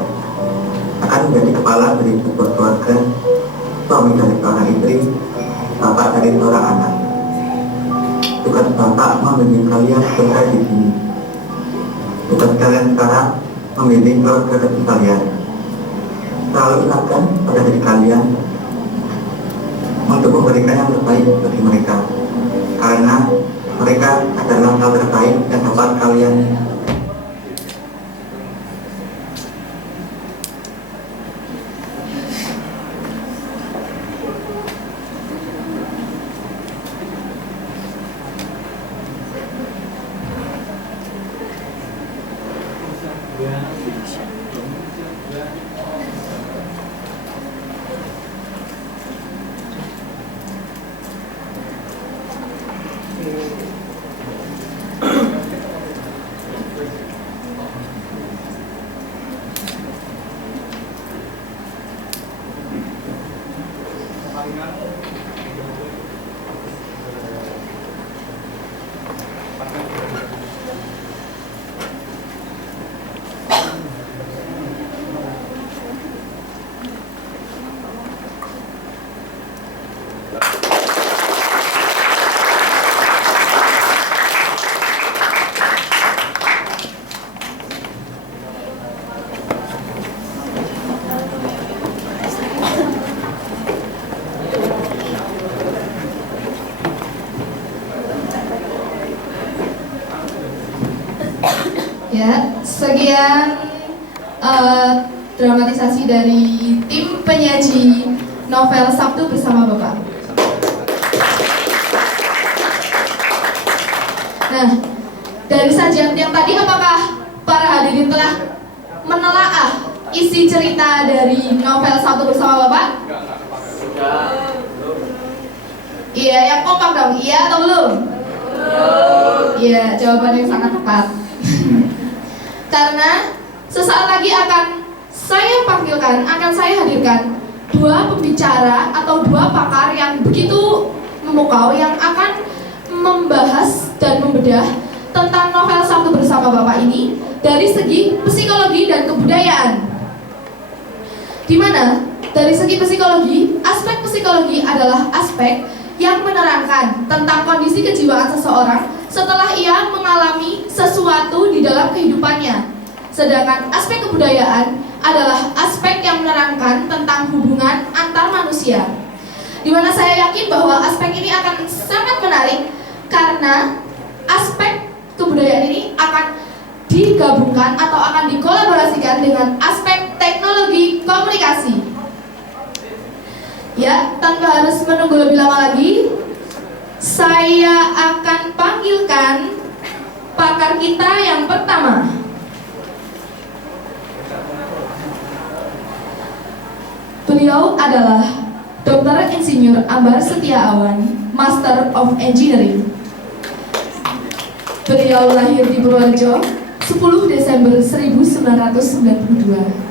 akan menjadi kepala dari sebuah keluarga, suami dari seorang istri, bapak dari seorang anak. Tugas Bapak membimbing kalian selesai di sini. Tugas kalian sekarang membimbing keluarga kecil kalian. Selalu ingatkan pada diri kalian untuk memberikan yang terbaik bagi mereka, karena mereka adalah hal terbaik yang dapat kalian. Ya, sekian dramatisasi dari tim penyaji novel Sabtu Bersama Bapak. Nah, dari sajian yang tadi, apakah para hadirin telah menelaah isi cerita dari novel Sabtu Bersama Bapak? Iya, yang kompak dong. Iya atau belum? Iya, jawaban yang sangat tepat. Karena sesaat lagi akan saya panggilkan, akan saya hadirkan dua pembicara atau dua pakar yang begitu memukau, yang akan membahas dan membedah tentang novel Sabtu Bersama Bapak ini dari segi psikologi dan kebudayaan. Di mana dari segi psikologi, aspek psikologi adalah aspek yang menerangkan tentang kondisi kejiwaan seseorang setelah ia mengalami sesuatu di dalam kehidupannya. Sedangkan aspek kebudayaan adalah aspek yang menerangkan tentang hubungan antar manusia. Di mana saya yakin bahwa aspek ini akan sangat menarik karena aspek kebudayaan ini akan digabungkan atau akan dikolaborasikan dengan aspek teknologi komunikasi. Ya, tanpa harus menunggu lebih lama lagi, saya akan panggilkan pakar kita yang pertama. Beliau adalah Dr. Insinyur Ambar Setiaawan, Master of Engineering. Beliau lahir di Purworejo 10 Desember 1992.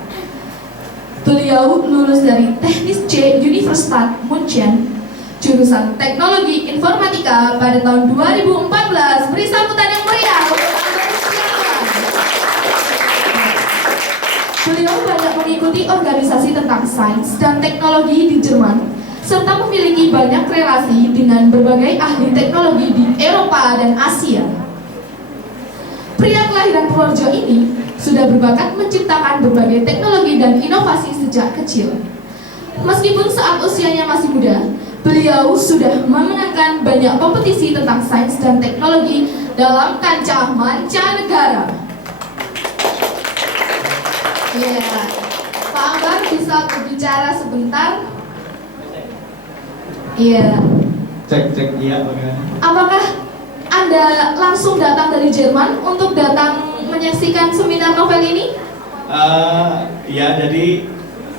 Beliau lulus dari Teknis C Universitas München, jurusan Teknologi Informatika pada tahun 2014. Beri sambutan yang meriah untuk Ambar Setiaawan. Beliau banyak mengikuti organisasi tentang sains dan teknologi di Jerman, serta memiliki banyak relasi dengan berbagai ahli teknologi di Eropa dan Asia. Pria kelahiran Purworejo ini sudah berbakat menciptakan berbagai teknologi dan inovasi sejak kecil. Meskipun saat usianya masih muda, beliau sudah memenangkan banyak kompetisi tentang sains dan teknologi dalam kancah mancanegara. Ya, Pak Ambar bisa berbicara sebentar? Iya. Cek, iya bagaimana? Apakah Anda langsung datang dari Jerman untuk datang menyaksikan seminar novel ini? Ya, jadi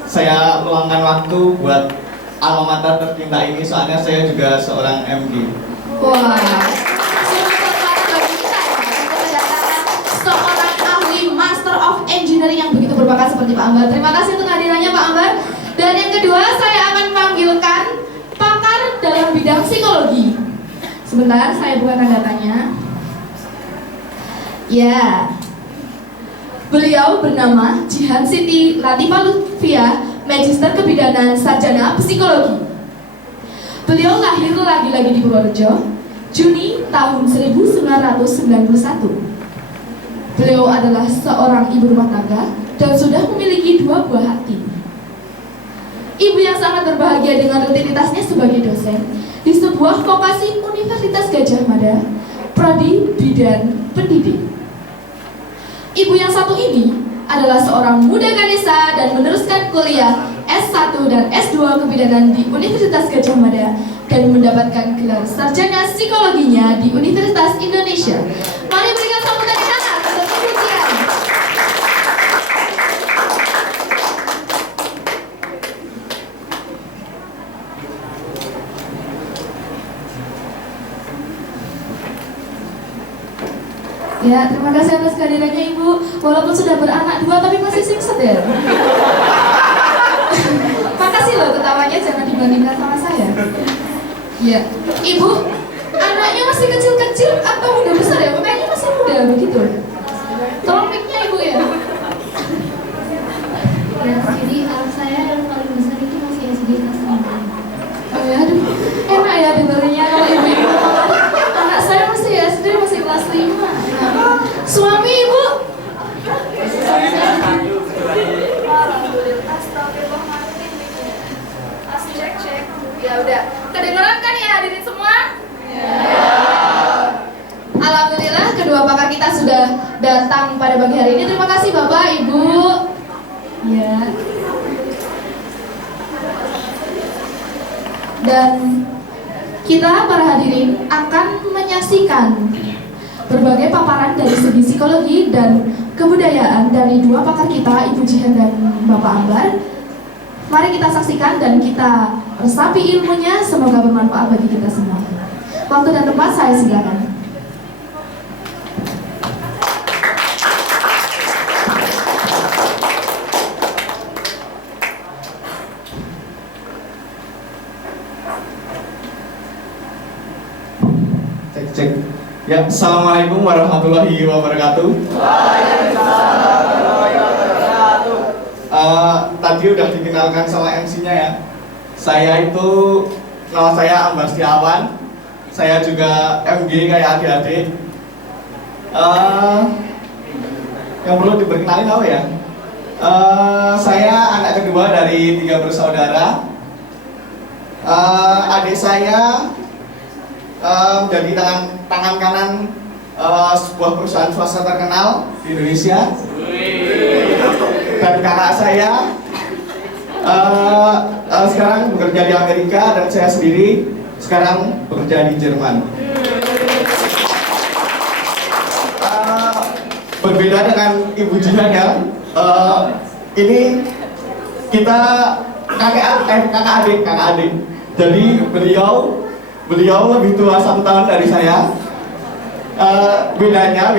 saya meluangkan waktu buat alma mater tercinta ini, soalnya saya juga seorang MG. Wah, sungguh terkenal bagi kita ya, untuk kedatangan seorang ahli Master of Engineering yang begitu berbakat seperti Pak Ambar. Terima kasih untuk kehadirannya Pak Ambar. Dan yang kedua, saya akan panggilkan pakar dalam bidang psikologi. Sebentar, saya bukakan datanya. Ya, beliau bernama Jihan Siti Latifah Lutfia, Magister Kebidanan Sarjana Psikologi. Beliau lahir lagi-lagi di Purworejo, Juni tahun 1991. Beliau adalah seorang ibu rumah tangga dan sudah memiliki 2 buah hati. Ibu yang sangat berbahagia dengan rutinitasnya sebagai dosen di sebuah vokasi Universitas Gadjah Mada, prodi bidang pendidik. Ibu yang satu ini adalah seorang muda Ganesha dan meneruskan kuliah S1 dan S2 kebidanan di Universitas Gadjah Mada dan mendapatkan gelar sarjana psikologinya di Universitas Indonesia. Mari berikan sambutan yang hangat untuk Ibu Jihan. Ya, terima kasih atas kehadirannya Ibu. Walaupun sudah beranak 2 tapi masih singset ya. Makasih loh ketawanya, jangan dibandingkan sama saya. Ya, Ibu, anaknya masih kecil-kecil atau udah besar ya? Kayaknya masih muda begitu. Tolong mic-nya Ibu ya. Ya, jadi anak saya yang paling besar itu masih SD kelas 5. Oh ya, aduh, enak ya dengernya kalau ibu-ibu. Anak saya masih SD, masih kelas 5. Suami Ibu? Ya udah, kedengeran kan ya hadirin semua? Alhamdulillah kedua pakar kita sudah datang pada pagi hari ini. Terima kasih Bapak, Ibu. Ya. Dan kita para hadirin akan menyaksikan berbagai paparan dari segi psikologi dan kebudayaan dari dua pakar kita, Ibu Jihan dan Bapak Ambar. Mari kita saksikan dan kita resapi ilmunya, semoga bermanfaat bagi kita semua. Waktu dan tempat saya silakan. Cek. Ya, assalamualaikum warahmatullahi wabarakatuh. Tadi udah dikenalkan sama MC-nya ya. Saya itu, nama saya Ambar Setiawan. Saya juga MG kayak adik-adik. Yang perlu diperkenalin apa ya? Saya anak kedua dari 3 bersaudara. Adik saya menjadi tangan kanan sebuah perusahaan swasta terkenal di Indonesia. Dan kakak saya sekarang bekerja di Amerika, dan saya sendiri sekarang bekerja di Jerman. Berbeda dengan Ibu Jihan ya, ini kita kakak adik. Jadi beliau lebih tua 1 tahun dari saya. Bedanya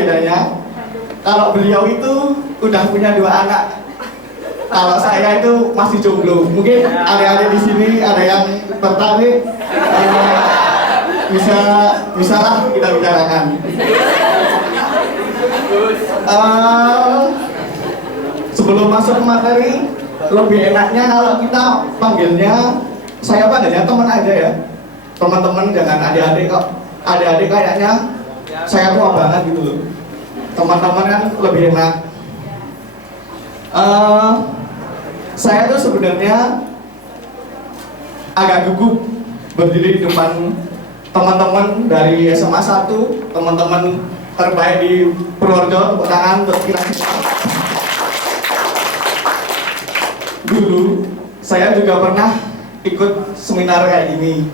kalau beliau itu udah punya 2 anak, kalau saya itu masih jomblo. Mungkin adik-adik di sini ada yang tertarik, bisa lah kita bicarakan. Sebelum masuk ke materi, lebih enaknya kalau kita saya panggilnya teman aja ya. Teman-teman, jangan adik-adik kok. Adik-adik kayaknya saya tua banget gitu loh. Teman-teman kan lebih enak. Saya tuh sebenarnya agak gugup berdiri di depan teman-teman dari SMA 1, teman-teman terbaik di Purworejo. Tepuk tangan untuk kita. Dulu saya juga pernah ikut seminar kayak gini.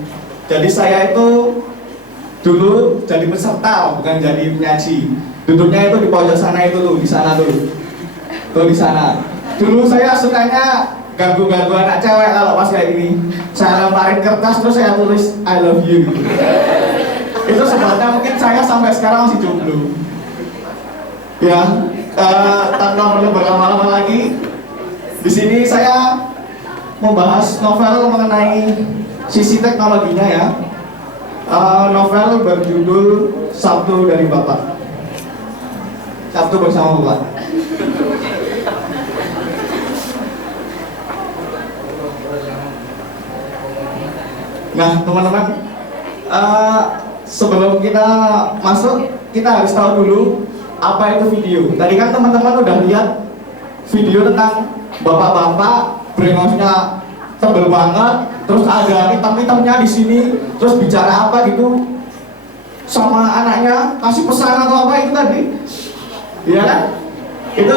Jadi saya itu dulu jadi peserta, bukan jadi penyaji. Duduknya itu di pojok sana itu tuh, di sana tuh. Tuh di sana. Dulu saya sukanya ganggu-ganggu anak cewek kalau pas kayak gini. Saya lemparin kertas terus saya tulis I love you gitu. Itu sebabnya mungkin saya sampai sekarang masih jomblo. Ya, tanpa perlu berlama-lama lagi. Di sini saya membahas novel mengenai sisi teknologinya ya. Novel berjudul Sabtu dari Bapak. Sabtu bersama Bapak. Nah teman-teman, sebelum kita masuk, kita harus tahu dulu apa itu video. Tadi kan teman-teman udah lihat video tentang bapak-bapak brengosnya tebel banget, terus ada hitam-hitamnya di sini, terus bicara apa gitu sama anaknya, kasih pesan atau apa itu tadi, iya kan? Itu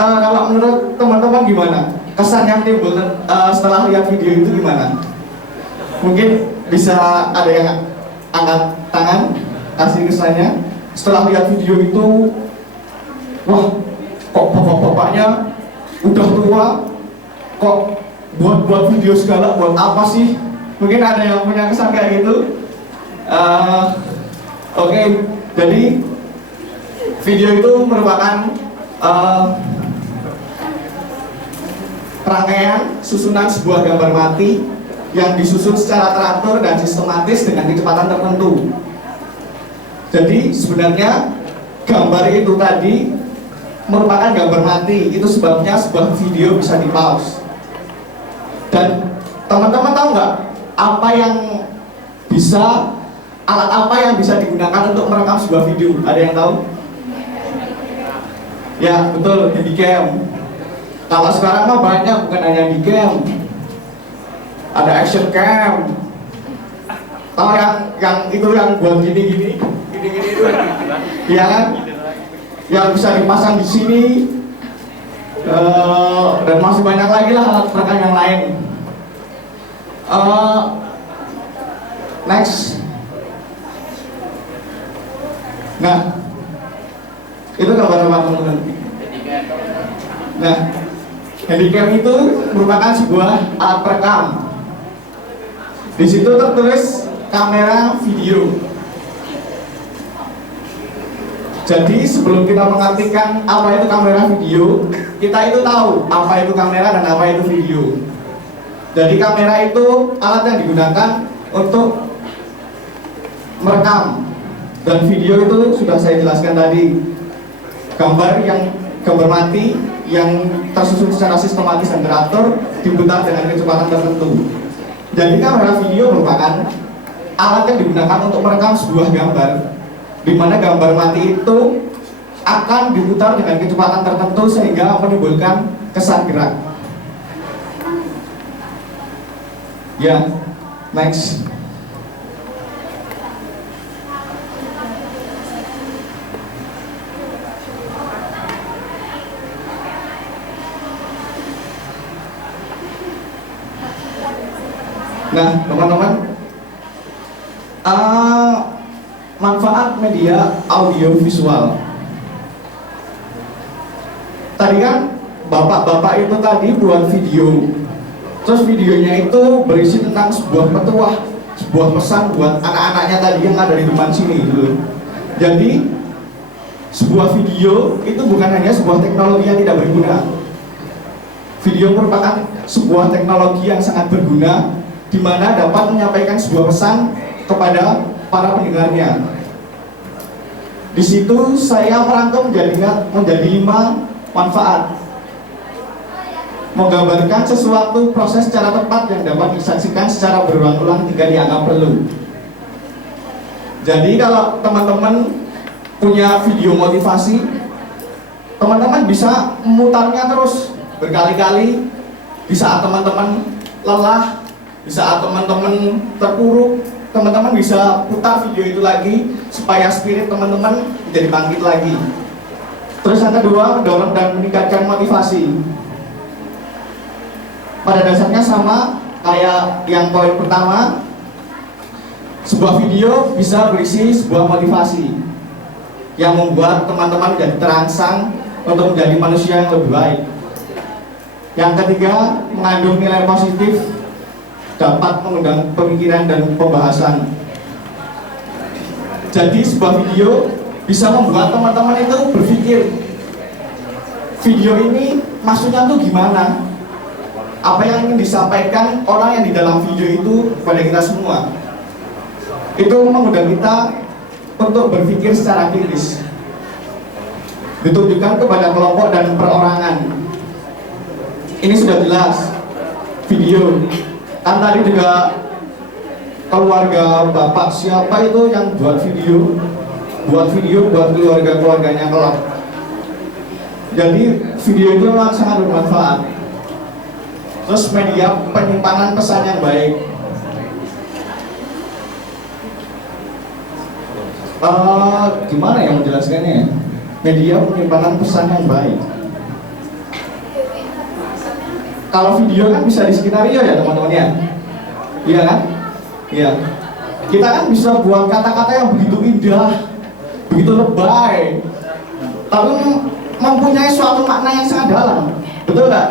kalau menurut teman-teman gimana? Kesan yang timbul setelah lihat video itu gimana? Mungkin bisa ada yang angkat tangan, kasih kesannya setelah lihat video itu. Wah, kok bapak-bapaknya udah tua, kok buat video segala, buat apa sih? Mungkin ada yang punya kesan kayak gitu. Oke, jadi video itu merupakan rangkaian susunan sebuah gambar mati yang disusun secara teratur dan sistematis dengan kecepatan tertentu. Jadi sebenarnya gambar itu tadi merupakan gambar mati. Itu sebabnya sebuah video bisa di pause. Dan teman-teman tahu nggak alat apa yang bisa digunakan untuk merekam sebuah video? Ada yang tahu? Ya betul, handycam. Kalau sekarang mah banyak, bukan hanya handycam, ada action cam. Tahu yang itu yang buat gini itu, iya kan? yang bisa dipasang di sini, dan masih banyak lagi lah alat perekam yang lain. Next. Nah, itu gambar apa teman-teman? Nah, handycam itu merupakan sebuah alat perekam. Di situ tertulis kamera video. Jadi sebelum kita mengartikan apa itu kamera video, kita itu tahu apa itu kamera dan apa itu video. Jadi kamera itu alat yang digunakan untuk merekam, dan video itu sudah saya jelaskan tadi, gambar mati yang tersusun secara sistematis dan teratur, diputar dengan kecepatan tertentu. Jadi kamera video merupakan alat yang digunakan untuk merekam sebuah gambar, di mana gambar mati itu akan diputar dengan kecepatan tertentu sehingga menimbulkan kesan gerak. Ya, next. Nah, teman-teman, manfaat media audio visual. Tadi kan bapak-bapak itu tadi buat video, terus videonya itu berisi tentang sebuah petuah, sebuah pesan buat anak-anaknya tadi yang ada di depan sini gitu. Jadi sebuah video itu bukan hanya sebuah teknologi yang tidak berguna. Video merupakan sebuah teknologi yang sangat berguna, di mana dapat menyampaikan sebuah pesan kepada para pendengarnya. Di situ saya merangkum menjadi 5 manfaat. Menggambarkan sesuatu proses secara tepat yang dapat disaksikan secara berulang-ulang jika dianggap perlu. Jadi kalau teman-teman punya video motivasi, teman-teman bisa memutarnya terus berkali-kali. Di saat teman-teman lelah, di saat teman-teman terpuruk, teman-teman bisa putar video itu lagi supaya spirit teman-teman menjadi bangkit lagi. Terus yang kedua, mendorong dan meningkatkan motivasi. Pada dasarnya sama kayak yang poin pertama, sebuah video bisa berisi sebuah motivasi yang membuat teman-teman menjadi terangsang untuk menjadi manusia yang lebih baik. Yang ketiga, mengandung nilai positif, dapat mengundang pemikiran dan pembahasan. Jadi sebuah video bisa membuat teman-teman itu berpikir, video ini maksudnya tuh gimana? Apa yang ingin disampaikan orang yang di dalam video itu kepada kita semua? Itu mengundang kita untuk berpikir secara kritis, ditujukan kepada kelompok dan perorangan. Ini sudah jelas video. Kan tadi juga keluarga bapak siapa itu yang buat video buat keluarga-keluarganya kelak. Jadi video itu memang sangat bermanfaat. Terus media penyimpanan pesan yang baik. Gimana ya menjelaskannya? Media penyimpanan pesan yang baik. Kalau video kan bisa di skenario ya teman-teman ya, iya kan? Iya. Kita kan bisa buat kata-kata yang begitu indah, begitu lebay, tapi mempunyai suatu makna yang sangat dalam, betul nggak?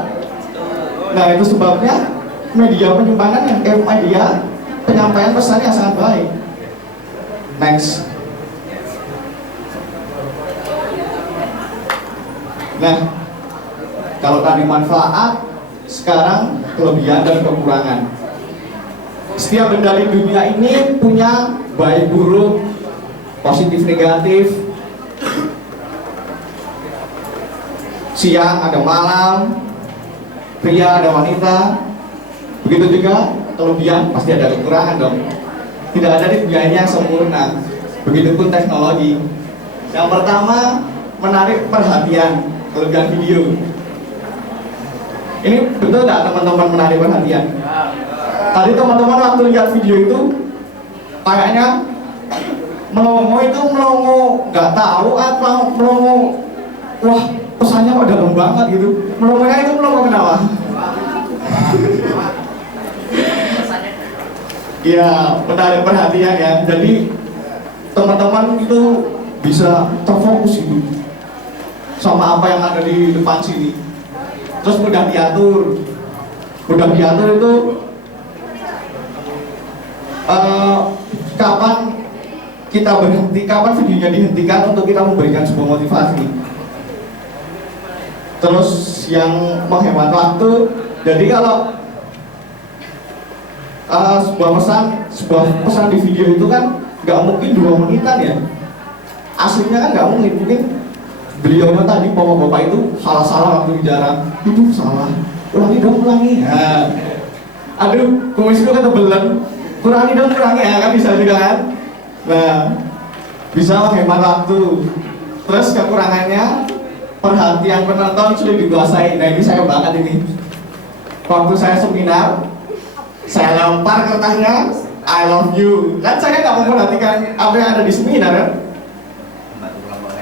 Nah itu sebabnya media penyimpanan media penyampaian pesan yang sangat baik. Next. Nah, kalau tadi manfaat, sekarang kelebihan dan kekurangan. Setiap benda di dunia ini punya baik buruk, positif negatif. Siang ada malam, pria ada wanita. Begitu juga kelebihan, pasti ada kekurangan dong. Tidak ada di dunia ini yang sempurna. Begitupun teknologi. Yang pertama, menarik perhatian. Kelebihan video. Ini betul nggak teman-teman menarik perhatian? Tadi teman-teman waktu lihat video itu kayaknya melongo itu melongo nggak tahu atau melongo wah pesannya kok dalam banget gitu. Melongonya itu melongo kenapa? Ya menarik perhatian ya. Jadi teman-teman itu bisa terfokus gitu sama apa yang ada di depan sini. Terus mudah diatur itu kapan kita berhenti, kapan videonya dihentikan untuk kita memberikan sebuah motivasi. Terus yang menghemat waktu. Jadi kalau sebuah pesan di video itu kan nggak mungkin 2 menitan ya. Aslinya kan nggak mungkin beliaunya tadi bapak-bapak itu salah waktu bicara. Itu salah, ulangi. Nah, aduh, kumis itu ketebelan. Kurangi ya kan bisa juga kan. Nah, bisa menghemat waktu. Terus kekurangannya perhatian penonton sudah dikuasai. Nah ini saya banget ini. Waktu saya seminar, saya lempar kertasnya I love you. Kan saya nggak memperhatikan apa yang ada di seminar kan.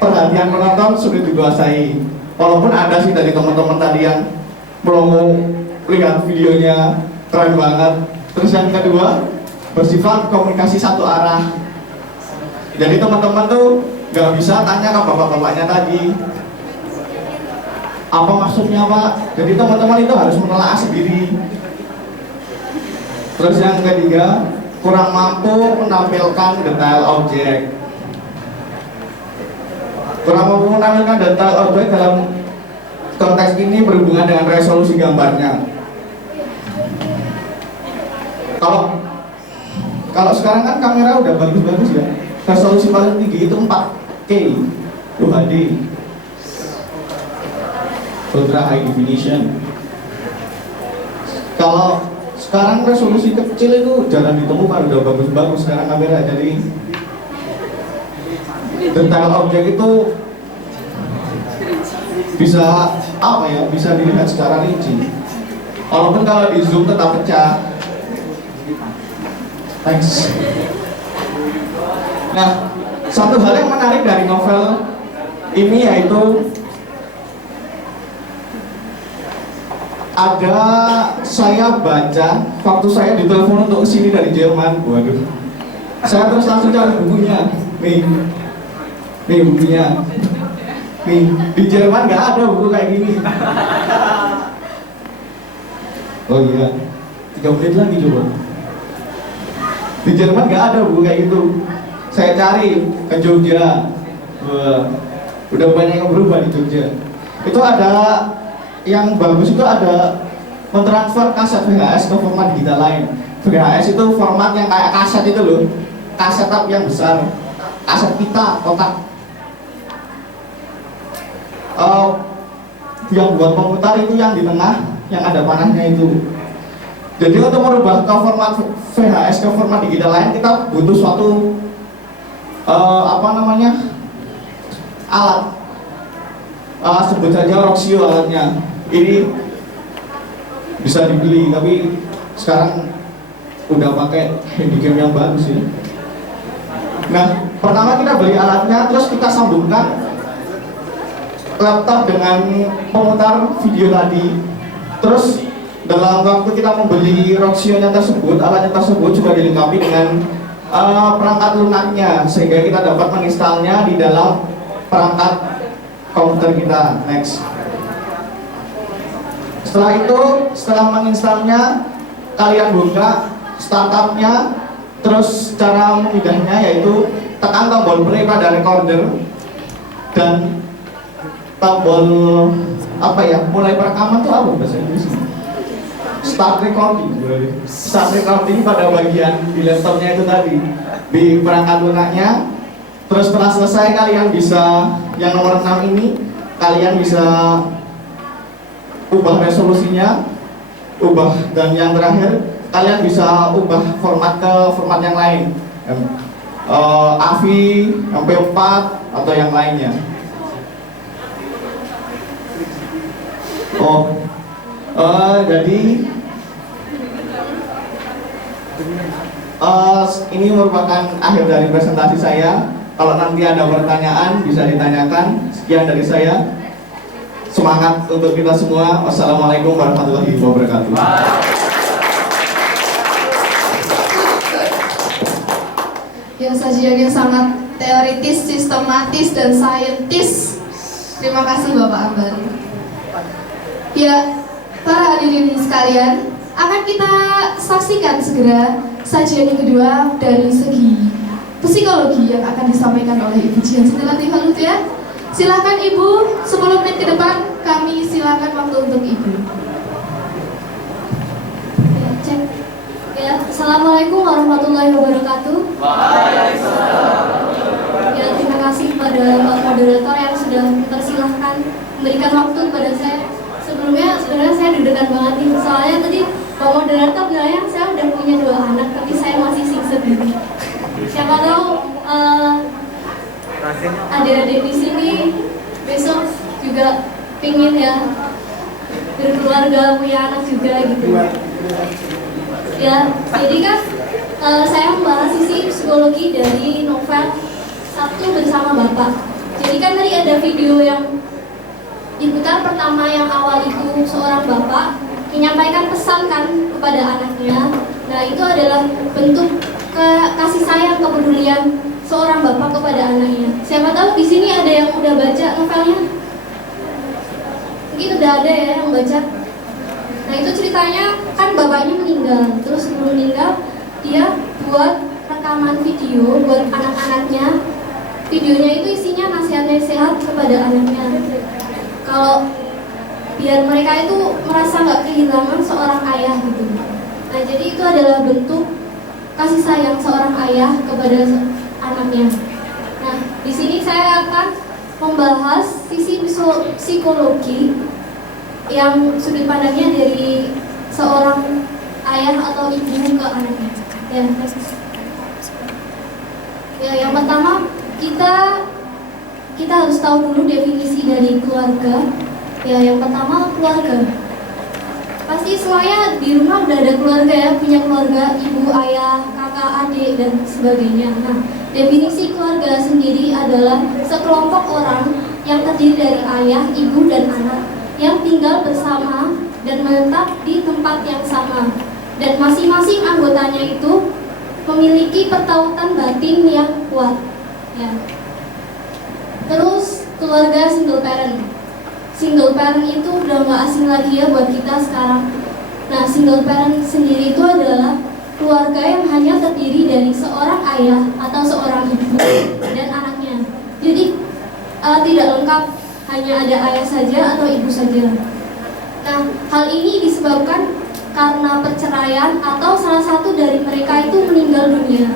Perhatian penonton sudah dikuasai. Walaupun ada sih dari teman-teman tadi yang belum lihat videonya keren banget. Terus yang kedua bersifat komunikasi satu arah. Jadi teman-teman tuh nggak bisa tanya ke bapak-bapaknya tadi apa maksudnya pak. Jadi teman-teman itu harus menelaah sendiri. Terus yang ketiga kurang mampu menampilkan detail objek. Kurang mampu menampilkan detail objek dalam konteks ini berhubungan dengan resolusi gambarnya. Kalau sekarang kan kamera udah bagus-bagus ya. Resolusi paling tinggi itu 4K UHD, Ultra High Definition. Kalau sekarang resolusi kecil itu jarang ditemukan, udah bagus-bagus sekarang kamera. Jadi detail objek itu bisa bisa dilihat secara rinci. Walaupun kalau di zoom tetap pecah. Thanks. Nah, satu hal yang menarik dari novel ini yaitu ada saya baca waktu saya ditelepon untuk kesini dari Jerman. Waduh, saya terus langsung cari bukunya. Nih bukunya. Nih di Jerman nggak ada buku kayak gini. Oh iya, 3 menit lagi coba. Di Jerman nggak ada buku kayak gitu. Saya cari ke Jogja. Udah banyak yang berubah di Jogja. Itu ada yang bagus, itu ada mentransfer kaset VHS ke format digital lain. VHS itu format yang kayak kaset itu loh, kaset tapi yang besar, kaset pita kotak. Yang buat pemutar itu yang di tengah, yang ada panahnya itu. Jadi untuk merubah ke format VHS ke format digital lain kita butuh suatu alat. Sebut saja Roxio alatnya. Ini bisa dibeli, tapi sekarang udah pakai handycam yang bagus sih. Nah, pertama kita beli alatnya, terus kita sambungkan laptop dengan pemutar video tadi. Terus dalam waktu kita membeli Roxio-nya tersebut, alatnya tersebut juga dilengkapi dengan perangkat lunaknya, sehingga kita dapat menginstalnya di dalam perangkat komputer kita. Next. Setelah itu, setelah menginstalnya, kalian buka startupnya. Terus cara memindahnya yaitu tekan tombol play pada recorder dan tombol mulai perekaman tuh apa bahasa Inggris? Start recording pada bagian di laptopnya itu tadi, di perangkat lunaknya. Terus setelah selesai kalian bisa, yang nomor 6 ini kalian bisa ubah resolusinya, dan yang terakhir kalian bisa ubah format ke format yang lain, AVI, MP4 atau yang lainnya. jadi Ini merupakan akhir dari presentasi saya. Kalau nanti ada pertanyaan bisa ditanyakan. Sekian dari saya. Semangat untuk kita semua. Wassalamualaikum warahmatullahi wabarakatuh. Ya, sajian yang sangat teoritis, sistematis, dan saintis. Terima kasih Bapak Ambar. Ya, para hadirin sekalian, akan kita saksikan segera sajian yang kedua dari segi psikologi yang akan disampaikan oleh Ibu Jian Siti Halut ya. Silakan Ibu, 10 menit ke depan kami silakan waktu untuk Ibu. Ya, cek. Ya, Assalamualaikum warahmatullahi wabarakatuh. Waalaikumsalam. Ya, terima kasih kepada Pak Moderator yang sudah mempersilahkan memberikan waktu kepada saya. Sebelumnya sebenarnya saya deg-degan banget nih, soalnya tadi Pak Moderator bilangnya saya udah punya 2 anak, tapi saya masih singset gitu. Siapa tahu adik-adik di sini besok juga pingin ya berkeluarga, punya anak juga gitu. Ya, jadi kan saya membahas sisi psikologi dari novel Sabtu Bersama Bapak. Jadi kan tadi ada video yang diputar pertama yang awal itu seorang bapak menyampaikan pesan kan kepada anaknya. Nah, itu adalah bentuk kasih sayang, kepedulian seorang bapak kepada anaknya. Siapa tahu di sini ada yang udah baca novelnya? Mungkin udah ada ya yang baca. Nah, itu ceritanya kan bapaknya meninggal. Terus sebelum meninggal dia buat rekaman video buat anak-anaknya. Videonya itu isinya nasihat-nasihat kepada anaknya. Kalau biar mereka itu merasa nggak kehilangan seorang ayah gitu. Nah, jadi itu adalah bentuk kasih sayang seorang ayah kepada anaknya. Nah, di sini saya akan membahas sisi psikologi yang sudut pandangnya dari seorang ayah atau ibu ke anaknya. Ya, yang pertama kita harus tahu dulu definisi dari keluarga. Ya, yang pertama keluarga. Pasti semuanya di rumah udah ada keluarga ya, punya keluarga, ibu, ayah, kakak, adik, dan sebagainya. Nah, definisi keluarga sendiri adalah sekelompok orang yang terdiri dari ayah, ibu, dan anak yang tinggal bersama dan menetap di tempat yang sama. Dan masing-masing anggotanya itu memiliki pertautan batin yang kuat. Ya. Terus keluarga single parent. Single parent itu udah nggak asing lagi ya buat kita sekarang. Nah, single parent sendiri itu adalah keluarga yang hanya terdiri dari seorang ayah atau seorang ibu dan anaknya. Jadi tidak lengkap hanya ada ayah saja atau ibu saja. Nah, hal ini disebabkan karena perceraian atau salah satu dari mereka itu meninggal dunia.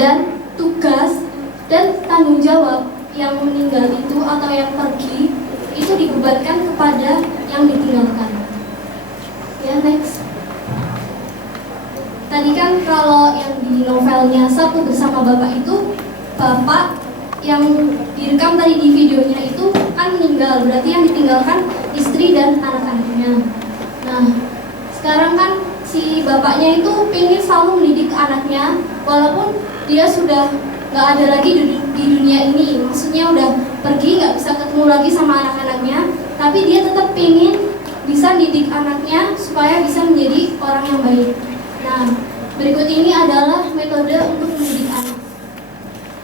Dan tugas dan tanggung jawab yang meninggal itu atau yang pergi itu dibebankan kepada yang ditinggalkan. Ya, next. Tadi kan kalau yang di novelnya Sabtu Bersama Bapak itu bapak yang direkam tadi di videonya itu kan meninggal, berarti yang ditinggalkan istri dan anak-anaknya. Nah, sekarang kan si bapaknya itu pengen selalu mendidik anaknya walaupun dia sudah nggak ada lagi di dunia ini, maksudnya udah pergi, nggak bisa ketemu lagi sama anak-anaknya, tapi dia tetap pengen bisa didik anaknya supaya bisa menjadi orang yang baik. Nah, berikut ini adalah metode untuk mendidik anak.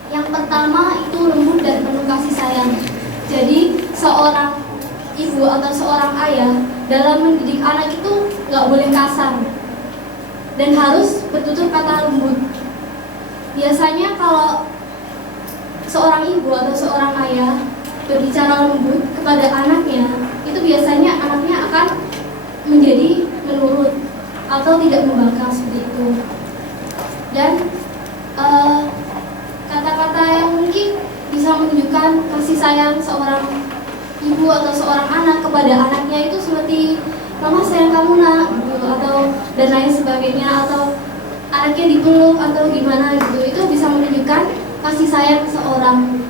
Yang pertama itu lembut dan penuh kasih sayang. Jadi seorang ibu atau seorang ayah dalam mendidik anak itu nggak boleh kasar dan harus bertutur kata lembut. Biasanya kalau seorang ibu atau seorang ayah berbicara lembut kepada anaknya, itu biasanya anaknya akan menjadi menurut atau tidak membangkang seperti itu. Dan kata-kata yang mungkin bisa menunjukkan kasih sayang seorang ibu atau seorang anak kepada anaknya itu seperti mama sayang kamu nak gitu, atau dan lain sebagainya, atau anaknya dipeluk atau gimana gitu, itu bisa menunjukkan kasih sayang seorang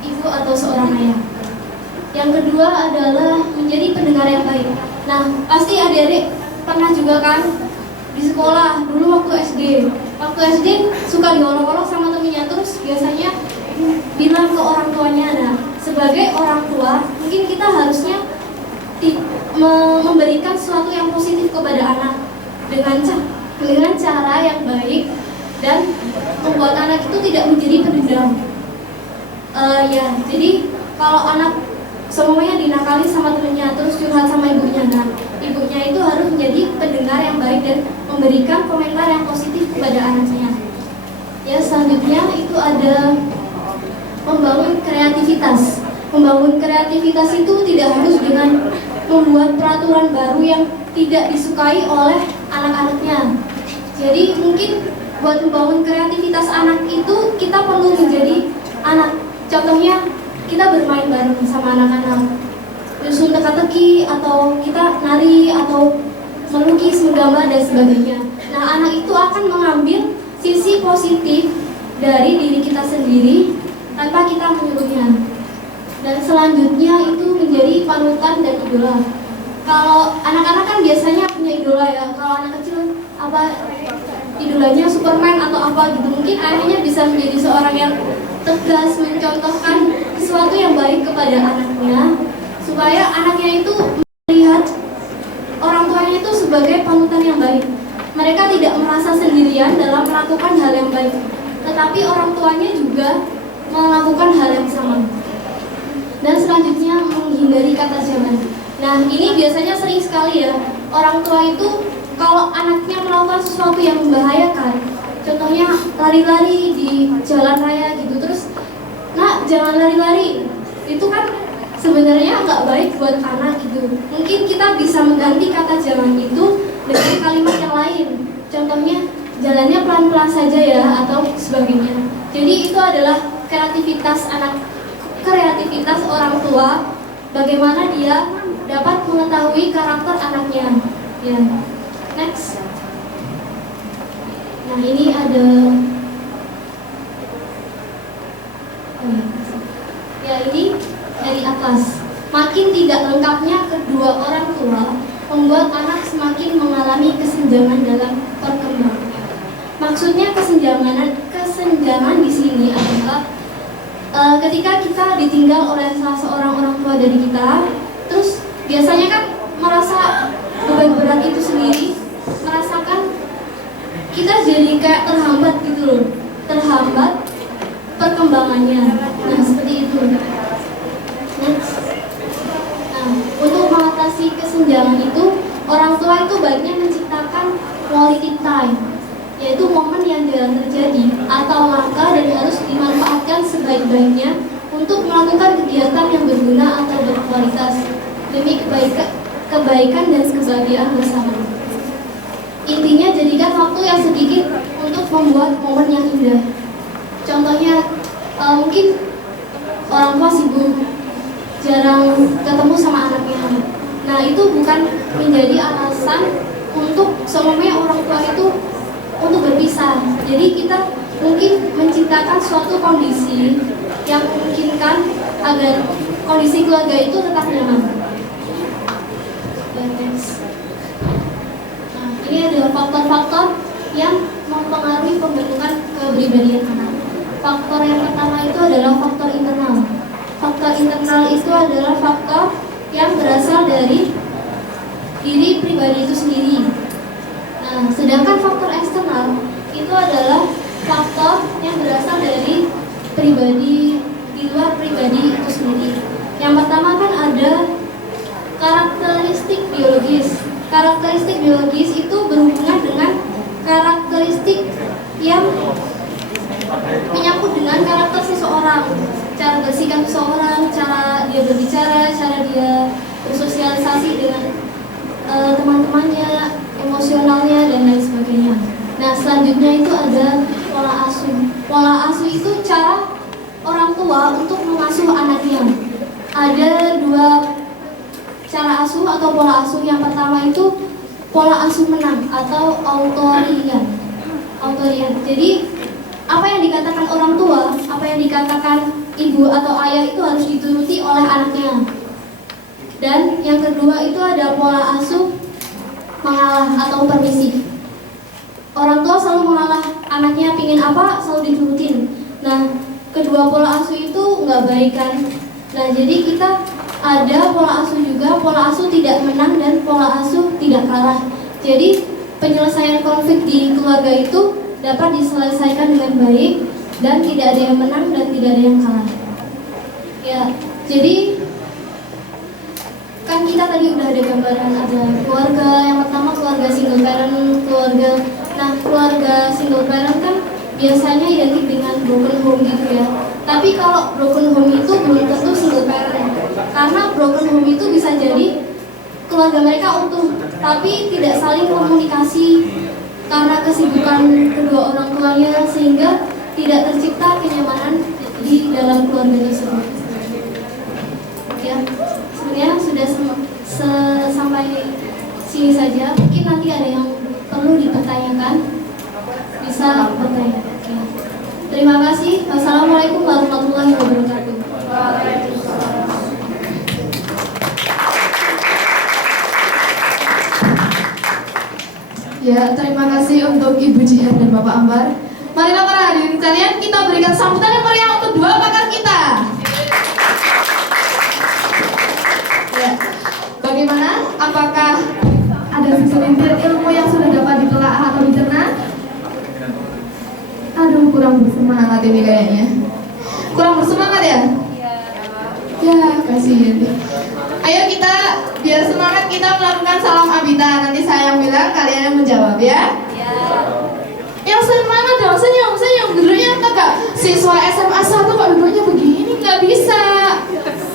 ibu atau seorang ayah. Yang kedua adalah menjadi pendengar yang baik. Nah, pasti adik-adik pernah juga kan di sekolah dulu waktu SD suka diolok-olok sama temennya, terus biasanya bilang ke orang tuanya. Nah, sebagai orang tua mungkin kita harusnya memberikan sesuatu yang positif kepada anak dengan cara yang baik dan membuat anak itu tidak menjadi pendendam. Jadi kalau anak semuanya dinakali sama temennya terus curhat sama ibunya, nah ibunya itu harus menjadi pendengar yang baik dan memberikan komentar yang positif kepada anaknya. Ya, selanjutnya itu ada membangun kreativitas. Membangun kreativitas itu tidak harus dengan membuat peraturan baru yang tidak disukai oleh anak-anaknya. Jadi mungkin buat membangun kreativitas anak itu kita perlu menjadi anak. Contohnya kita bermain bareng sama anak-anak, nyusun teka-teki atau kita nari atau melukis, menggambar dan sebagainya. Nah, anak itu akan mengambil sisi positif dari diri kita sendiri tanpa kita menyuruhnya. Dan selanjutnya itu menjadi panutan dan idola. Kalau anak-anak kan biasanya punya idola ya. Kalau anak kecil idolanya Superman atau apa gitu. Mungkin ayahnya bisa menjadi seorang yang tegas, mencontohkan sesuatu yang baik kepada anaknya, supaya anaknya itu melihat orang tuanya itu sebagai panutan yang baik. Mereka tidak merasa sendirian dalam melakukan hal yang baik, tetapi orang tuanya juga melakukan hal yang sama. Dan selanjutnya menghindari kata jangan. Nah, ini biasanya sering sekali ya, orang tua itu kalau anaknya melakukan sesuatu yang membahayakan, contohnya lari-lari di jalan raya gitu, terus nak jangan lari-lari, itu kan sebenarnya nggak baik buat anak gitu. Mungkin kita bisa mengganti kata jangan itu dengan kalimat yang lain, contohnya jalannya pelan-pelan saja ya atau sebagainya. Jadi itu adalah kreativitas orang tua, bagaimana dia dapat mengetahui karakter anaknya. Ya, next. Nah, ini ada ini dari atas. Makin tidak lengkapnya kedua orang tua membuat anak semakin mengalami kesenjangan dalam perkembangannya. Maksudnya kesenjangan di sini adalah ketika kita ditinggal oleh salah seorang orang tua dari kita, terus biasanya kan merasa beban berat itu sendiri, merasakan kita jadi kayak terhambat gitu loh, terhambat perkembangannya. Nah, seperti itu. Next. Nah, untuk mengatasi kesenjangan itu, orang tua itu baiknya menciptakan quality time, yaitu momen yang jarang terjadi atau langka dan harus dimanfaatkan sebaik-baiknya untuk melakukan kegiatan yang berguna atau berkualitas demi kebaikan dan kebahagiaan bersama. Intinya, jadikan waktu yang sedikit untuk membuat momen yang indah. Contohnya, mungkin orang tua sibuk, jarang ketemu sama anaknya. Nah, itu bukan menjadi alasan untuk semuanya orang tua itu untuk berpisah. Jadi kita mungkin menciptakan suatu kondisi yang memungkinkan agar kondisi keluarga itu tetap nyaman. Nah, ini adalah faktor-faktor yang mempengaruhi pembentukan kepribadian anak. Faktor yang pertama itu adalah faktor internal. Faktor internal itu adalah faktor yang berasal dari diri pribadi itu sendiri. Nah, sedangkan faktor eksternal itu adalah faktor yang berasal dari pribadi di luar pribadi itu sendiri. Yang pertama kan ada karakteristik biologis. Karakteristik biologis itu berhubungan dengan karakteristik yang menyangkut dengan karakter seseorang, cara bersikap seseorang, cara dia berbicara, cara dia bersosialisasi dengan teman-temannya, emosionalnya dan lain sebagainya. Nah, selanjutnya itu ada pola asuh. Pola asuh itu cara orang tua untuk mengasuh anaknya. Ada dua cara asuh atau pola asuh. Yang pertama itu pola asuh menang atau autoritarisme. Jadi apa yang dikatakan orang tua, apa yang dikatakan ibu atau ayah itu harus dituruti oleh anaknya. Dan yang kedua itu ada pola asuh mengalah atau permisif. orang tua selalu mengalah, anaknya pingin apa selalu diturutin. Nah, kedua pola asuh itu nggak baik kan. Nah, jadi kita ada pola asuh juga, pola asuh tidak menang dan pola asuh tidak kalah. Jadi penyelesaian konflik di keluarga itu dapat diselesaikan dengan baik dan tidak ada yang menang dan tidak ada yang kalah. Ya, jadi kan kita tadi udah ada gambaran, ada keluarga yang pertama keluarga single parent, nah keluarga single parent kan biasanya identik dengan broken home gitu ya. Tapi kalau broken home itu belum tentu single parent, karena broken home itu bisa jadi keluarga mereka utuh tapi tidak saling komunikasi karena kesibukan kedua orang tuanya, sehingga tidak tercipta kenyamanan di dalam keluarga tersebut. Ya, sebenarnya sudah sampai sini saja. Mungkin nanti ada yang perlu dipertanyakan, bisa bertanya. Ya. Terima kasih. Wassalamualaikum warahmatullahi wabarakatuh. Ya, terima kasih untuk Ibu Jihan dan Bapak Ambar. Marilah para hadirin sekalian, kita berikan sambutan yang meriah untuk dua pakar kita. Ya, bagaimana? Apakah ada segelintir ilmu yang sudah dapat ditelaah atau dicerna? Aduh, kurang bersemangat ini kayaknya. Kurang bersemangat ya? Ya, kasihan. Ayo kita, biar semangat kita melakukan salam abita. Nanti saya yang bilang, kalian yang menjawab ya. Yang semangat dong, senyum. Duduknya kakak siswa SMA 1 kok duduknya begini, nggak bisa.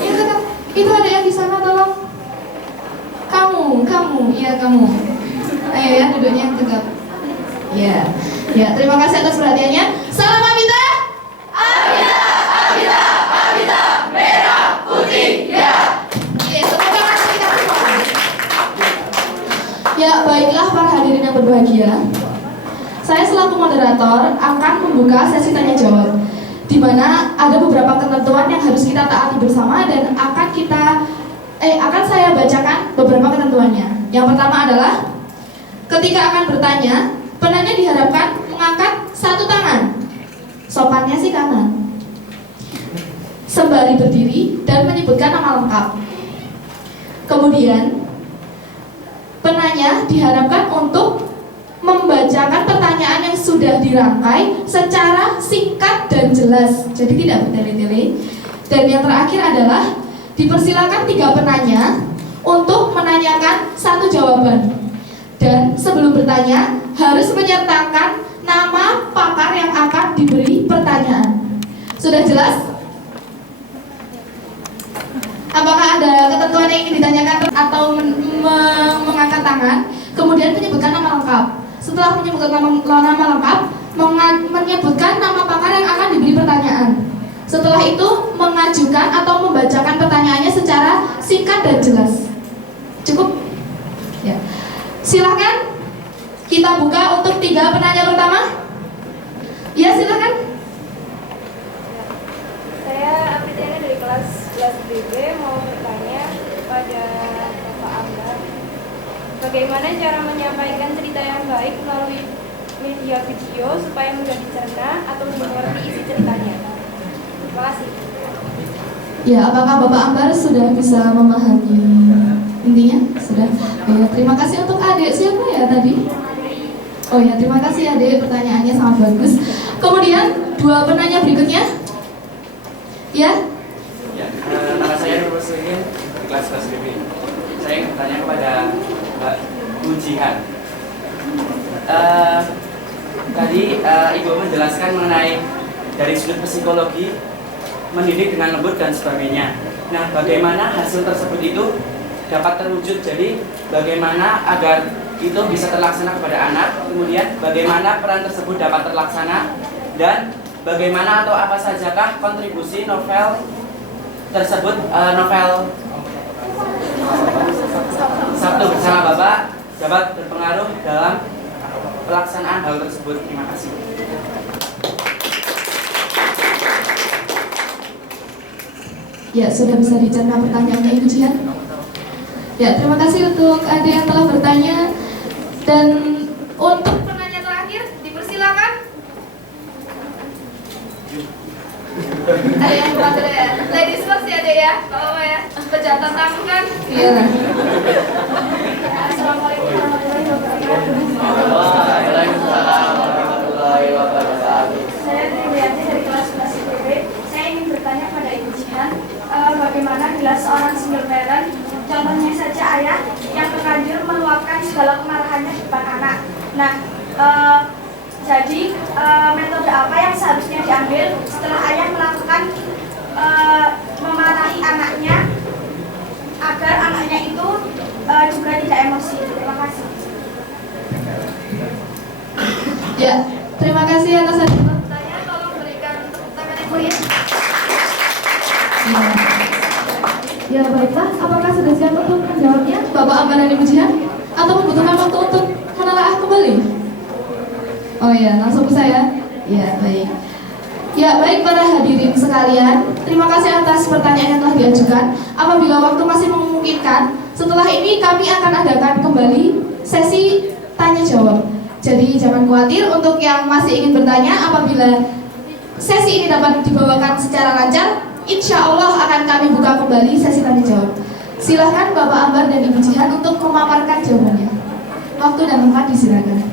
Ya kakak, itu ada yang di sana tolong. Kamu, iya kamu. Ayo ya, duduknya yang tegap. Ya, terima kasih atas perhatiannya. Salam abita. Abita, merah, putih, ya. Ya, baiklah para hadirin yang berbahagia. Saya selaku moderator akan membuka sesi tanya jawab, di mana ada beberapa ketentuan yang harus kita taati bersama dan akan saya bacakan beberapa ketentuannya. Yang pertama adalah ketika akan bertanya, penanya diharapkan mengangkat satu tangan, sopannya sih kanan, sembari berdiri dan menyebutkan nama lengkap. Kemudian penanya diharapkan untuk membacakan pertanyaan yang sudah dirangkai secara singkat dan jelas, jadi tidak bertele-tele. Dan yang terakhir adalah dipersilakan 3 penanya untuk menanyakan 1 jawaban. Dan sebelum bertanya harus menyertakan nama pakar yang akan diberi pertanyaan. Sudah jelas? Apakah ada ketentuan yang ingin ditanyakan atau mengangkat tangan, kemudian menyebutkan nama lengkap? Setelah menyebutkan nama lengkap, menyebutkan nama pakar yang akan diberi pertanyaan. Setelah itu mengajukan atau membacakan pertanyaannya secara singkat dan jelas. Cukup? Ya. Silakan kita buka untuk 3 penanya pertama. Ya, silakan. Saya Amritana dari kelas 11BB mau bertanya kepada Bapak Ambar, bagaimana cara menyampaikan cerita yang baik melalui media video supaya mudah dicerna atau mengerti isi ceritanya? Terima kasih. Ya, apakah Bapak Ambar sudah bisa memahami intinya? Sudah. Ya, terima kasih untuk adik. Siapa ya tadi? Oh ya, terima kasih adik, pertanyaannya sangat bagus. Kemudian 2 penanya berikutnya. Ya. Nama saya Nur Muslimin di kelas 11BB. Saya ingin bertanya kepada Mbak Jihan. Tadi Ibu menjelaskan mengenai dari sudut psikologi, mendidik dengan lembut dan sebagainya. Nah, bagaimana hasil tersebut itu dapat terwujud? Jadi, bagaimana agar itu bisa terlaksana kepada anak? Kemudian, bagaimana peran tersebut dapat terlaksana? Dan bagaimana atau apa sajakah kontribusi novel tersebut, novel Sabtu Bersama Bapak dapat berpengaruh dalam pelaksanaan hal tersebut? Terima kasih. Ya, sudah bisa dicerna pertanyaannya Ibu Jihan. Ya, terima kasih untuk adik yang telah bertanya. Dan untuk penanya terakhir, Ada yang lupa dulu ya. Ladies first ya deh ya, kalau ya pejabat tamu kan. Iya. Assalamualaikum warahmatullahi wabarakatuh. Waalaikumsalam warahmatullahi wabarakatuh. Saya Triwianti dari kelas 11 IPB. Saya ingin bertanya pada Ibu Jihan, bagaimana bila seorang single parent, contohnya saja ayah, yang terlanjur meluapkan segala kemarahannya di depan anak. Nah, jadi metode apa yang seharusnya diambil setelah ayah melakukan memarahi anaknya agar anaknya itu juga tidak emosi. Terima kasih. Ya, terima kasih atas pertanyaan. Tolong berikan tepuk tangan Ibu ya. Ya baiklah, apakah sudah siap untuk menjawabnya, Bapak Ambar dan Ibu Jihan? Atau membutuhkan waktu untuk menelaah kembali? Oh ya, langsung ke saya. Ya, baik. Ya, baik para hadirin sekalian, terima kasih atas pertanyaan yang telah diajukan. Apabila waktu masih memungkinkan, setelah ini kami akan adakan kembali sesi tanya jawab. Jadi jangan khawatir untuk yang masih ingin bertanya, apabila sesi ini dapat dibawakan secara lancar, insya Allah akan kami buka kembali sesi tanya jawab. Silahkan Bapak Ambar dan Ibu Jihan untuk memaparkan jawabannya. Waktu dan tempat disilakan.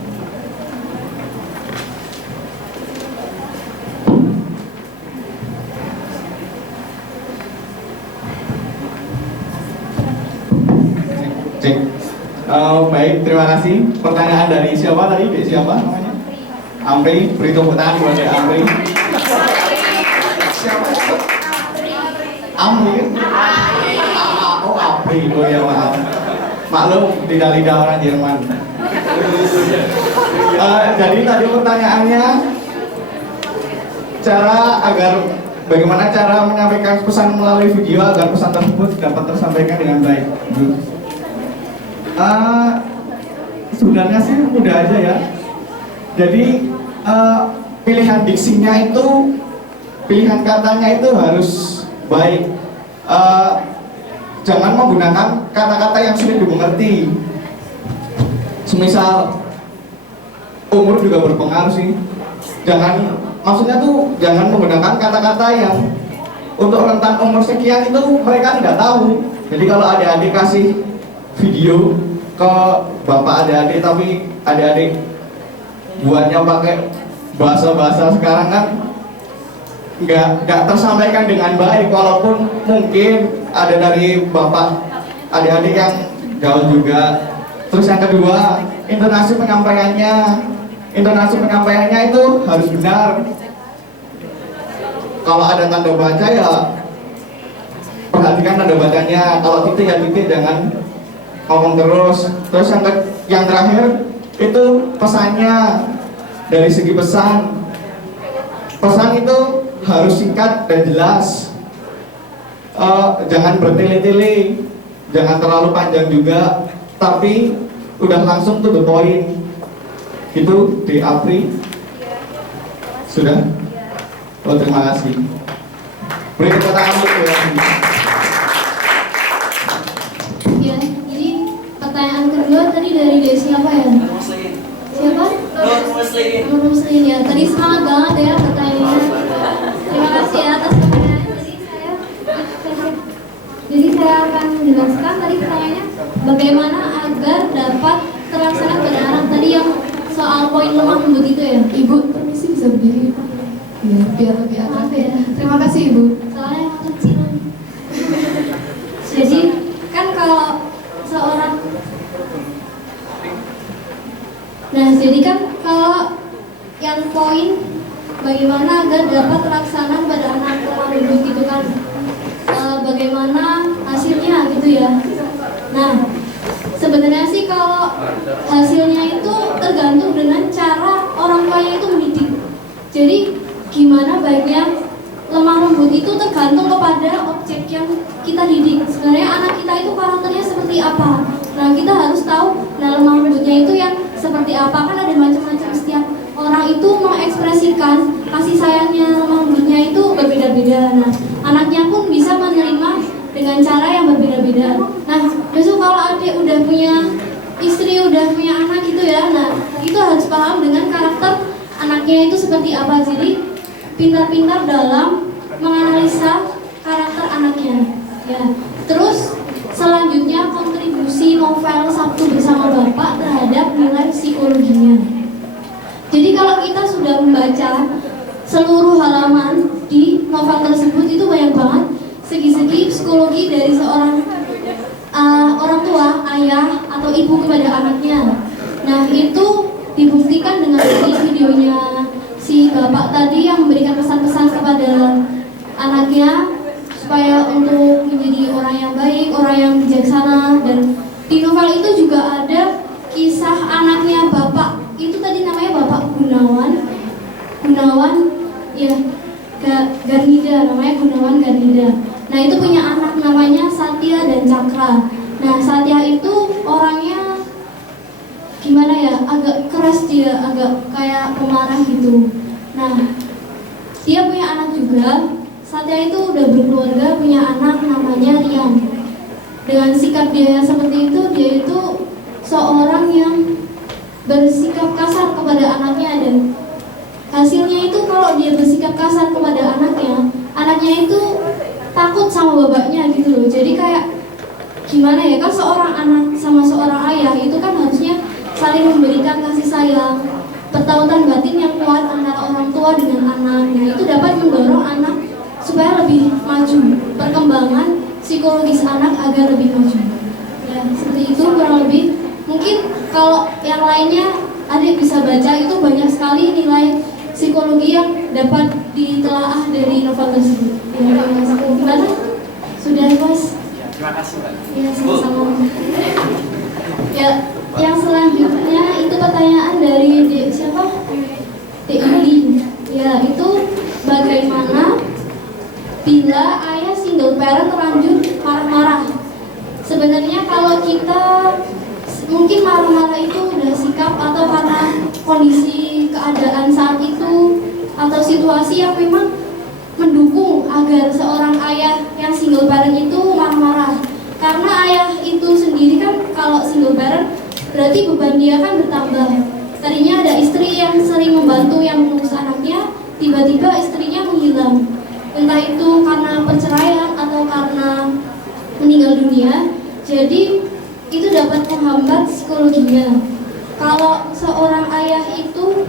Cek. Baik, terima kasih. Pertanyaan dari siapa tadi? Dek siapa namanya? Amri. Beri tepuk tangan buat Dek Amri. Siapa? Amri. Oh, Amri. Oh ya, maaf. Maklum, lidah-lidah orang Jerman. Jadi tadi pertanyaannya, bagaimana cara menyampaikan pesan melalui video agar pesan tersebut dapat tersampaikan dengan baik. Sebenarnya sih mudah aja ya. Jadi pilihan diksinya itu, pilihan katanya itu harus baik. Jangan menggunakan kata-kata yang sulit dimengerti. Semisal umur juga berpengaruh sih. Maksudnya tuh jangan menggunakan kata-kata yang untuk rentan umur sekian itu mereka tidak tahu. Jadi kalau adik-adik kasih video ke bapak adik-adik, tapi adik-adik buatnya pakai bahasa-bahasa sekarang kan nggak tersampaikan dengan baik, walaupun mungkin ada dari bapak adik-adik yang jauh juga. Terus yang kedua, intonasi penyampaiannya itu harus benar. Kalau ada tanda baca ya perhatikan tanda bacanya. Kalau titik ya titik, jangan ngomong terus. Terus yang terakhir itu pesannya. Dari segi pesan itu harus singkat dan jelas. Jangan bertele-tele, jangan terlalu panjang juga, tapi udah langsung to the point. Itu di Apri. Sudah? Oh, terima kasih. Beri tepuk tangan untuk ya. Ya, jadi pertanyaan kedua tadi dari siapa ya? Siapa? Nur Muslim ya. Tadi semangat banget ya pertanyaannya. Terima kasih ya atas pertanyaannya. Jadi saya akan menjelaskan tadi pertanyaannya, bagaimana agar dapat terlaksana pada anak tadi yang soal poin lemah lembut itu ya. Ibu permisi bisa berdiri ya, biar lebih akrab ya. Terima kasih Ibu. Soalnya emang kecil. Jadi kan kalau seorang yang poin bagaimana agar dapat terlaksana pada anak lemah lembut gitu kan, bagaimana hasilnya gitu ya. Nah, sebenarnya sih kalau hasilnya itu tergantung dengan cara orang tuanya itu mendidik. Jadi gimana baiknya lemah lembut itu tergantung kepada objek yang kita didik. Sebenarnya anak kita itu karakternya seperti apa. Nah, kita harus tahu nah lemah lembutnya itu yang seperti apa. Kan ada macam-macam, setiap orang itu mengekspresikan kasih sayangnya lemah lembutnya itu berbeda-beda. Nah, anaknya pun bisa menerima dengan cara yang berbeda-beda. Nah, besok kalau adik udah punya istri, udah punya anak gitu ya, nah itu harus paham dengan karakter anaknya itu seperti apa. Jadi pintar-pintar dalam menganalisa karakter anaknya. Ya. Terus selanjutnya kontribusi novel Sabtu Bersama Bapak terhadap nilai psikologinya. Jadi kalau kita sudah membaca seluruh halaman di novel tersebut itu banyak banget segi-segi psikologi dari seorang orang tua, ayah atau ibu kepada anaknya. Nah itu dibuktikan dengan videonya si bapak tadi yang memberikan pesan-pesan kepada anaknya supaya untuk menjadi orang yang baik, orang yang bijaksana. Dan di novel itu juga ada kisah anaknya bapak, itu tadi namanya Bapak Gunawan ya, Garnida, namanya Gunawan Garnida. Nah itu punya anak namanya Satya dan Cakra. Nah Satya itu orangnya gimana ya, agak keras dia, agak kayak pemarah gitu. Nah dia punya anak juga. Satya itu udah berkeluarga, punya anak namanya Rian. Dengan sikap dia yang seperti itu, dia itu seorang yang bersikap kasar kepada anaknya, dan hasilnya itu kalau dia bersikap kasar kepada anaknya itu takut sama bapaknya gitu loh. Jadi kayak gimana ya, kan seorang anak sama seorang ayah itu kan harusnya saling memberikan kasih sayang, pertautan batin yang kuat antara orang tua dengan anak. Nah itu dapat mendorong anak supaya lebih maju, perkembangan psikologis anak agar lebih maju. Ya seperti itu kurang lebih. Mungkin kalau yang lainnya adik bisa baca, itu banyak sekali nilai psikologi yang dapat ditelaah dari novel tersebut. Ya, gimana? Sudah Mas? Terima kasih Mbak. Ya sama-sama. Ya, yang selanjutnya itu pertanyaan dari siapa? Yuli. Ya, itu bagaimana bila ayah single parent terlanjur marah-marah? Sebenarnya kalau kita mungkin marah-marah itu udah sikap atau karena kondisi keadaan saat itu atau situasi yang memang mendukung agar seorang ayah yang single parent itu marah-marah. Karena ayah itu sendiri kan kalau single parent berarti beban dia kan bertambah. Tadinya ada istri yang sering membantu yang mengurus anaknya, tiba-tiba istrinya menghilang. Entah itu karena perceraian atau karena meninggal dunia. Jadi itu dapat menghambat psikologinya. Kalau seorang ayah itu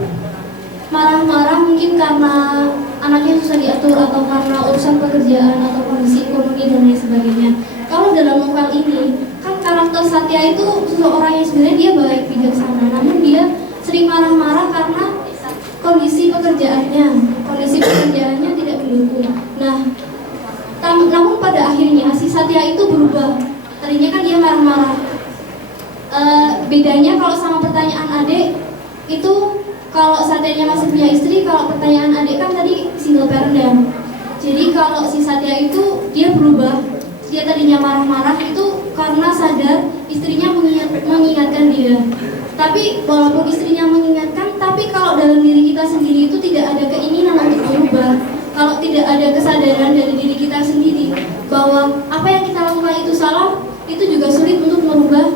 marah-marah mungkin karena anaknya susah diatur atau karena urusan pekerjaan atau kondisi ekonomi dan lain sebagainya. Kalau dalam novel ini kan karakter Satya itu seseorang yang sebenarnya dia baik, bijaksana, namun dia sering marah-marah karena kondisi pekerjaannya tidak mendukung. Nah, namun pada akhirnya si Satya itu berubah. Tadinya kan dia marah-marah. Bedanya kalau sama pertanyaan adik itu, kalau Satyanya masih punya istri, kalau pertanyaan adik kan tadi single parent ya. Jadi kalau si Satya itu dia berubah. Dia tadinya marah-marah itu karena sadar istrinya mengingatkan dia. Tapi walaupun istrinya mengingatkan, tapi kalau dalam diri kita sendiri itu tidak ada keinginan untuk berubah. Kalau tidak ada kesadaran dari diri kita sendiri bahwa apa yang kita lakukan itu salah, itu juga sulit untuk merubah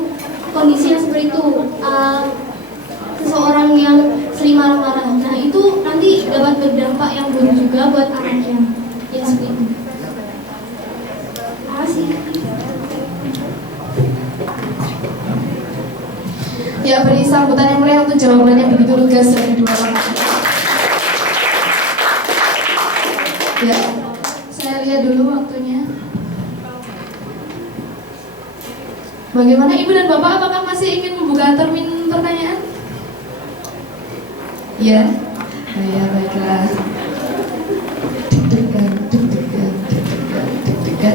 kondisi yang seperti itu. Seseorang yang sering marah-marah, nah itu nanti dapat berdampak yang buruk juga buat anaknya. Ya seperti itu. Terima kasih. Ya, beri sambutan yang meriah untuk jawabannya begitu lugas dari dua orang. Ya, saya lihat dulu waktunya. Bagaimana Ibu dan Bapak, apakah masih ingin membuka termin pertanyaan? Ya, ya baiklah. Deg-degan,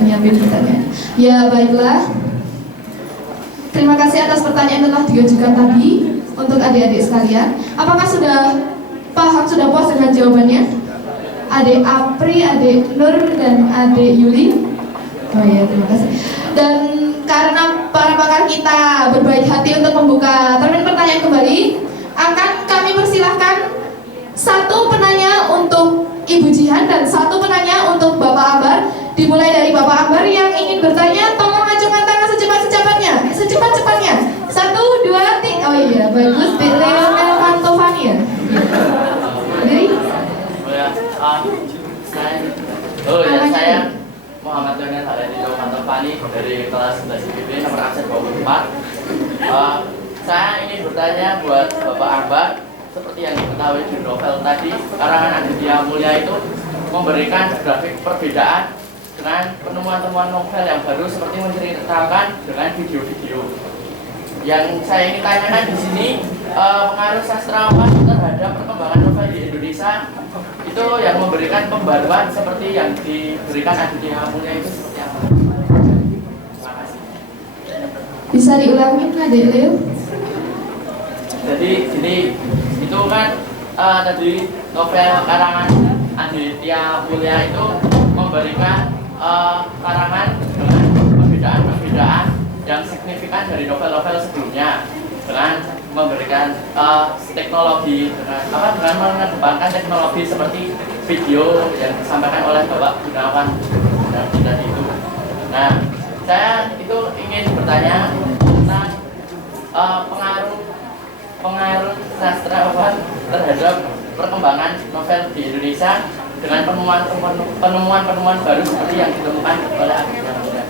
nyiapin pertanyaan. Ya baiklah. Terima kasih atas pertanyaan yang telah diajukan tadi untuk adik-adik sekalian. Apakah sudah paham, sudah puas dengan jawabannya? Adik Apri, adik Nur, dan adik Yuli. Oh ya, terima kasih. Dan karena para pakar kita berbaik hati untuk membuka termin pertanyaan kembali, akan kami persilahkan satu penanya untuk Ibu Jihan dan satu penanya untuk Bapak Ambar. Dimulai dari Bapak Ambar yang ingin bertanya, tolong acungkan tangan secepat-cepatnya. 1, 2, 3. Oh iya, bagus. Leonel Mantovani ya. Jadi Oh ya, Namanya saya dulu. Muhammad Leonel Haladino Mantopani dari kelas 11 IPB nomor absen 24. Saya ingin bertanya buat Bapak Akbar, seperti yang diketahui di novel tadi, karangan Aditya Mulya itu memberikan grafik perbedaan dengan penemuan-temuan novel yang baru seperti menceritakan dengan video-video. Yang saya ingin tanyakan di sini, pengaruh sastrawan terhadap perkembangan novel di Indonesia itu yang memberikan pembaruan seperti yang diberikan Aditya Mulya itu seperti apa? Terima kasih. Bisa diulangi Adik Leo? Jadi gini, itu kan tadi novel karangan Aditya Mulya itu memberikan karangan dengan perbedaan-perbedaan yang signifikan dari novel-novel sebelumnya, dengan memberikan teknologi dengan mengedepankan teknologi seperti video yang disampaikan oleh Bapak Gunawan tadi itu. Nah, saya itu ingin bertanya tentang pengaruh sastrawan terhadap perkembangan novel di Indonesia dengan penemuan baru seperti yang ditemukan oleh Aditya Mulya.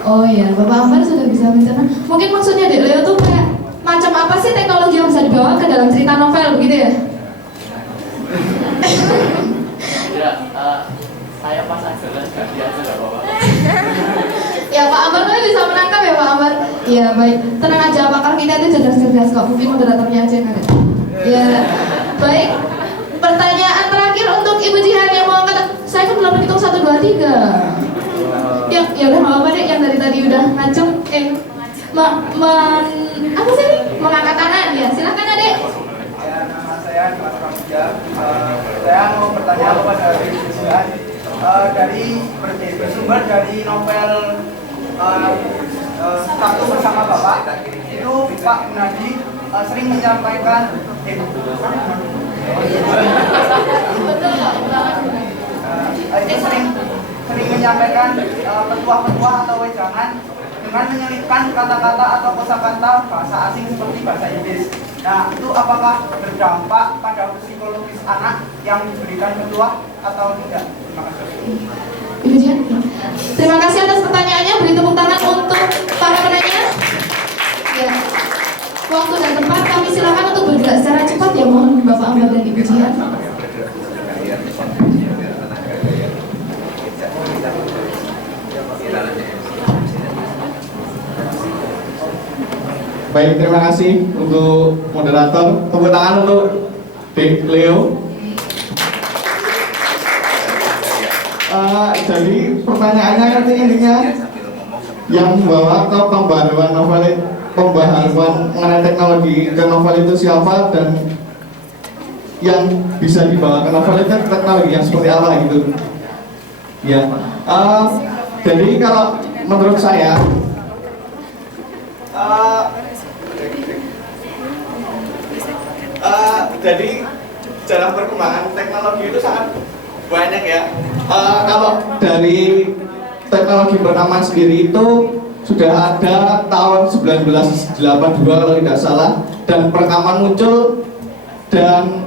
Oh iya, Bapak Ambar sudah bisa mencerna. Mungkin maksudnya Dek Leo tuh kayak macam apa sih teknologi yang bisa dibawa ke dalam cerita novel begitu ya? Ya, saya pas aja lah, ganti aja gak apa-apa. Ya Pak Ambar tuh bisa menangkap ya Pak Ambar. Iya baik, tenang aja pakar kita itu cerdas-cerdas kok. Mungkin moderatornya aja yang ada. Ya baik. Pertanyaan terakhir untuk Ibu Jihan yang mau angkat. Saya kan belum menghitung 1, 2, 3. Ya udah nggak apa-apa deh, yang dari tadi udah ngacung apa sih nih? Mengangkat tangan ya, silakan Adek. Ya, nama saya Dimas Pramudia. Saya mau bertanya kepada Ibu Jihan dari bersumber dari novel Sabtu Bersama Bapak itu Pak Gunadi sering menyampaikan sering menyampaikan petuah-petuah atau wejangan dengan menyelipkan kata-kata atau kosakata bahasa asing seperti bahasa Inggris. Nah, itu apakah berdampak pada psikologis anak yang diberikan petuah atau tidak? Terima kasih. Ibu Jihan. Terima kasih atas pertanyaannya. Beri tepuk tangan untuk para penanya. Ya. Waktu dan tempat kami silakan untuk bergerak secara cepat ya, mohon Bapak Ambar dan Ibu Jihan. Baik, terima kasih untuk moderator. Tepuk tangan untuk Dek Leo. Jadi pertanyaannya nanti intinya yang membawa ke pembaruan novel, pembaharuan mengenai teknologi ke novel itu siapa, dan yang bisa dibawa ke novel itu teknologi yang seperti apa gitu. Ya, jadi kalau menurut saya jadi jalan perkembangan teknologi itu sangat banyak ya. Kalau dari teknologi perekaman sendiri itu sudah ada tahun 1982 kalau tidak salah, dan perekaman muncul, dan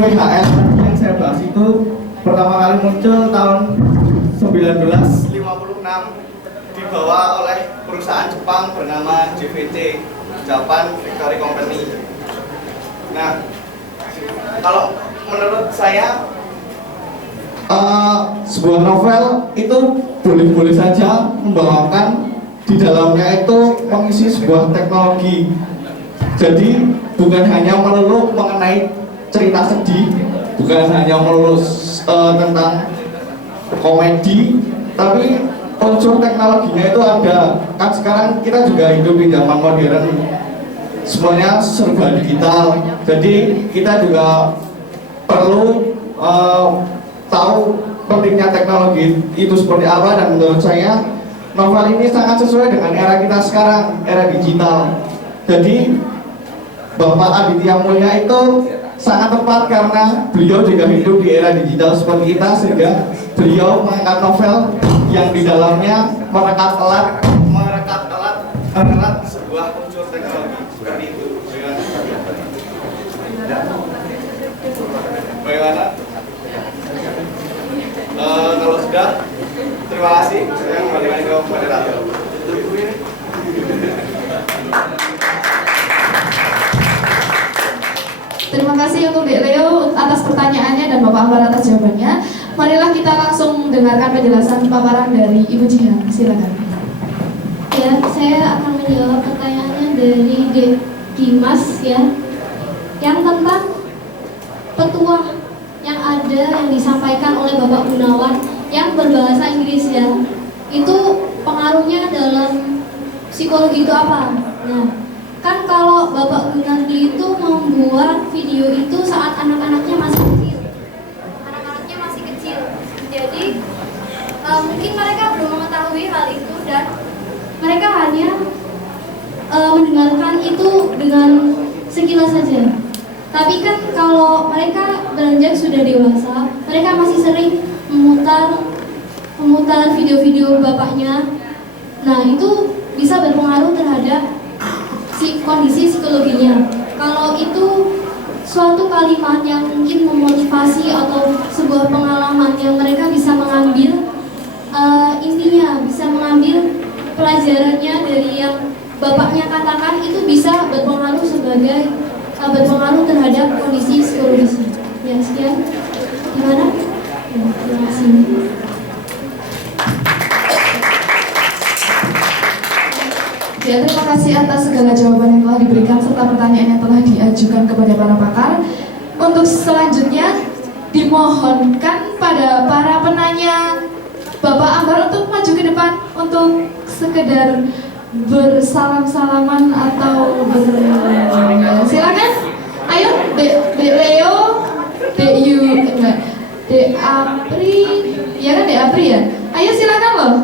VHS yang saya bahas itu pertama kali muncul tahun 1956 dibawa oleh perusahaan Jepang bernama JVC, Japan Victory Company. Nah, kalau menurut saya sebuah novel itu boleh-boleh saja membawakan di dalamnya itu mengisi sebuah teknologi. Jadi bukan hanya melulu mengenai cerita sedih, bukan hanya melulu tentang komedi, tapi unsur teknologinya itu ada. Kan sekarang kita juga hidup di zaman modern, semuanya serba digital. Jadi kita juga perlu tahu pentingnya teknologi itu seperti apa, dan menurut saya novel ini sangat sesuai dengan era kita sekarang, era digital. Jadi Bapak Aditya Mulya itu sangat tepat karena beliau juga hidup di era digital seperti kita, sehingga beliau mengangkat novel yang di dalamnya merekat erat sebuah unsur teknologi seperti itu. Bagaimana? Sudah? Terima kasih. Saya kembalikan ke moderator. Terima kasih untuk Dek Leo atas pertanyaannya dan Bapak Ambar atas jawabannya. Marilah kita langsung dengarkan penjelasan paparan dari Ibu Jihan. Silakan. Ya, saya akan menjawab pertanyaannya dari Dek Dimas ya, yang tentang petuah yang ada yang disampaikan oleh Bapak Gunawan yang berbahasa Inggris ya. Itu pengaruhnya dalam psikologi itu apa? Nah, kan kalau Bapak Gunardi itu membuat video itu saat anak-anaknya masih kecil. Anak-anaknya masih kecil. Jadi mungkin mereka belum mengetahui hal itu dan mereka hanya mendengarkan itu dengan sekilas saja. Tapi kan kalau mereka beranjak sudah dewasa, mereka masih sering memutar video-video bapaknya. Nah, itu bisa berpengaruh terhadap kondisi psikologinya. Kalau itu suatu kalimat yang mungkin memotivasi atau sebuah pengalaman yang mereka bisa mengambil intinya, bisa mengambil pelajarannya dari yang bapaknya katakan, itu bisa berpengaruh terhadap kondisi psikologisnya. Ya, sekian. Gimana? Ya, terima kasih. Ya, terima kasih atas segala jawaban yang telah diberikan serta pertanyaan yang telah diajukan kepada para pakar. Untuk selanjutnya dimohonkan pada para penanya Bapak Ambar untuk maju ke depan untuk sekedar bersalam-salaman atau silakan. Ayo, Dek Leo, Dek Apri, ya kan Dek Apri ya. Ayo silakan loh.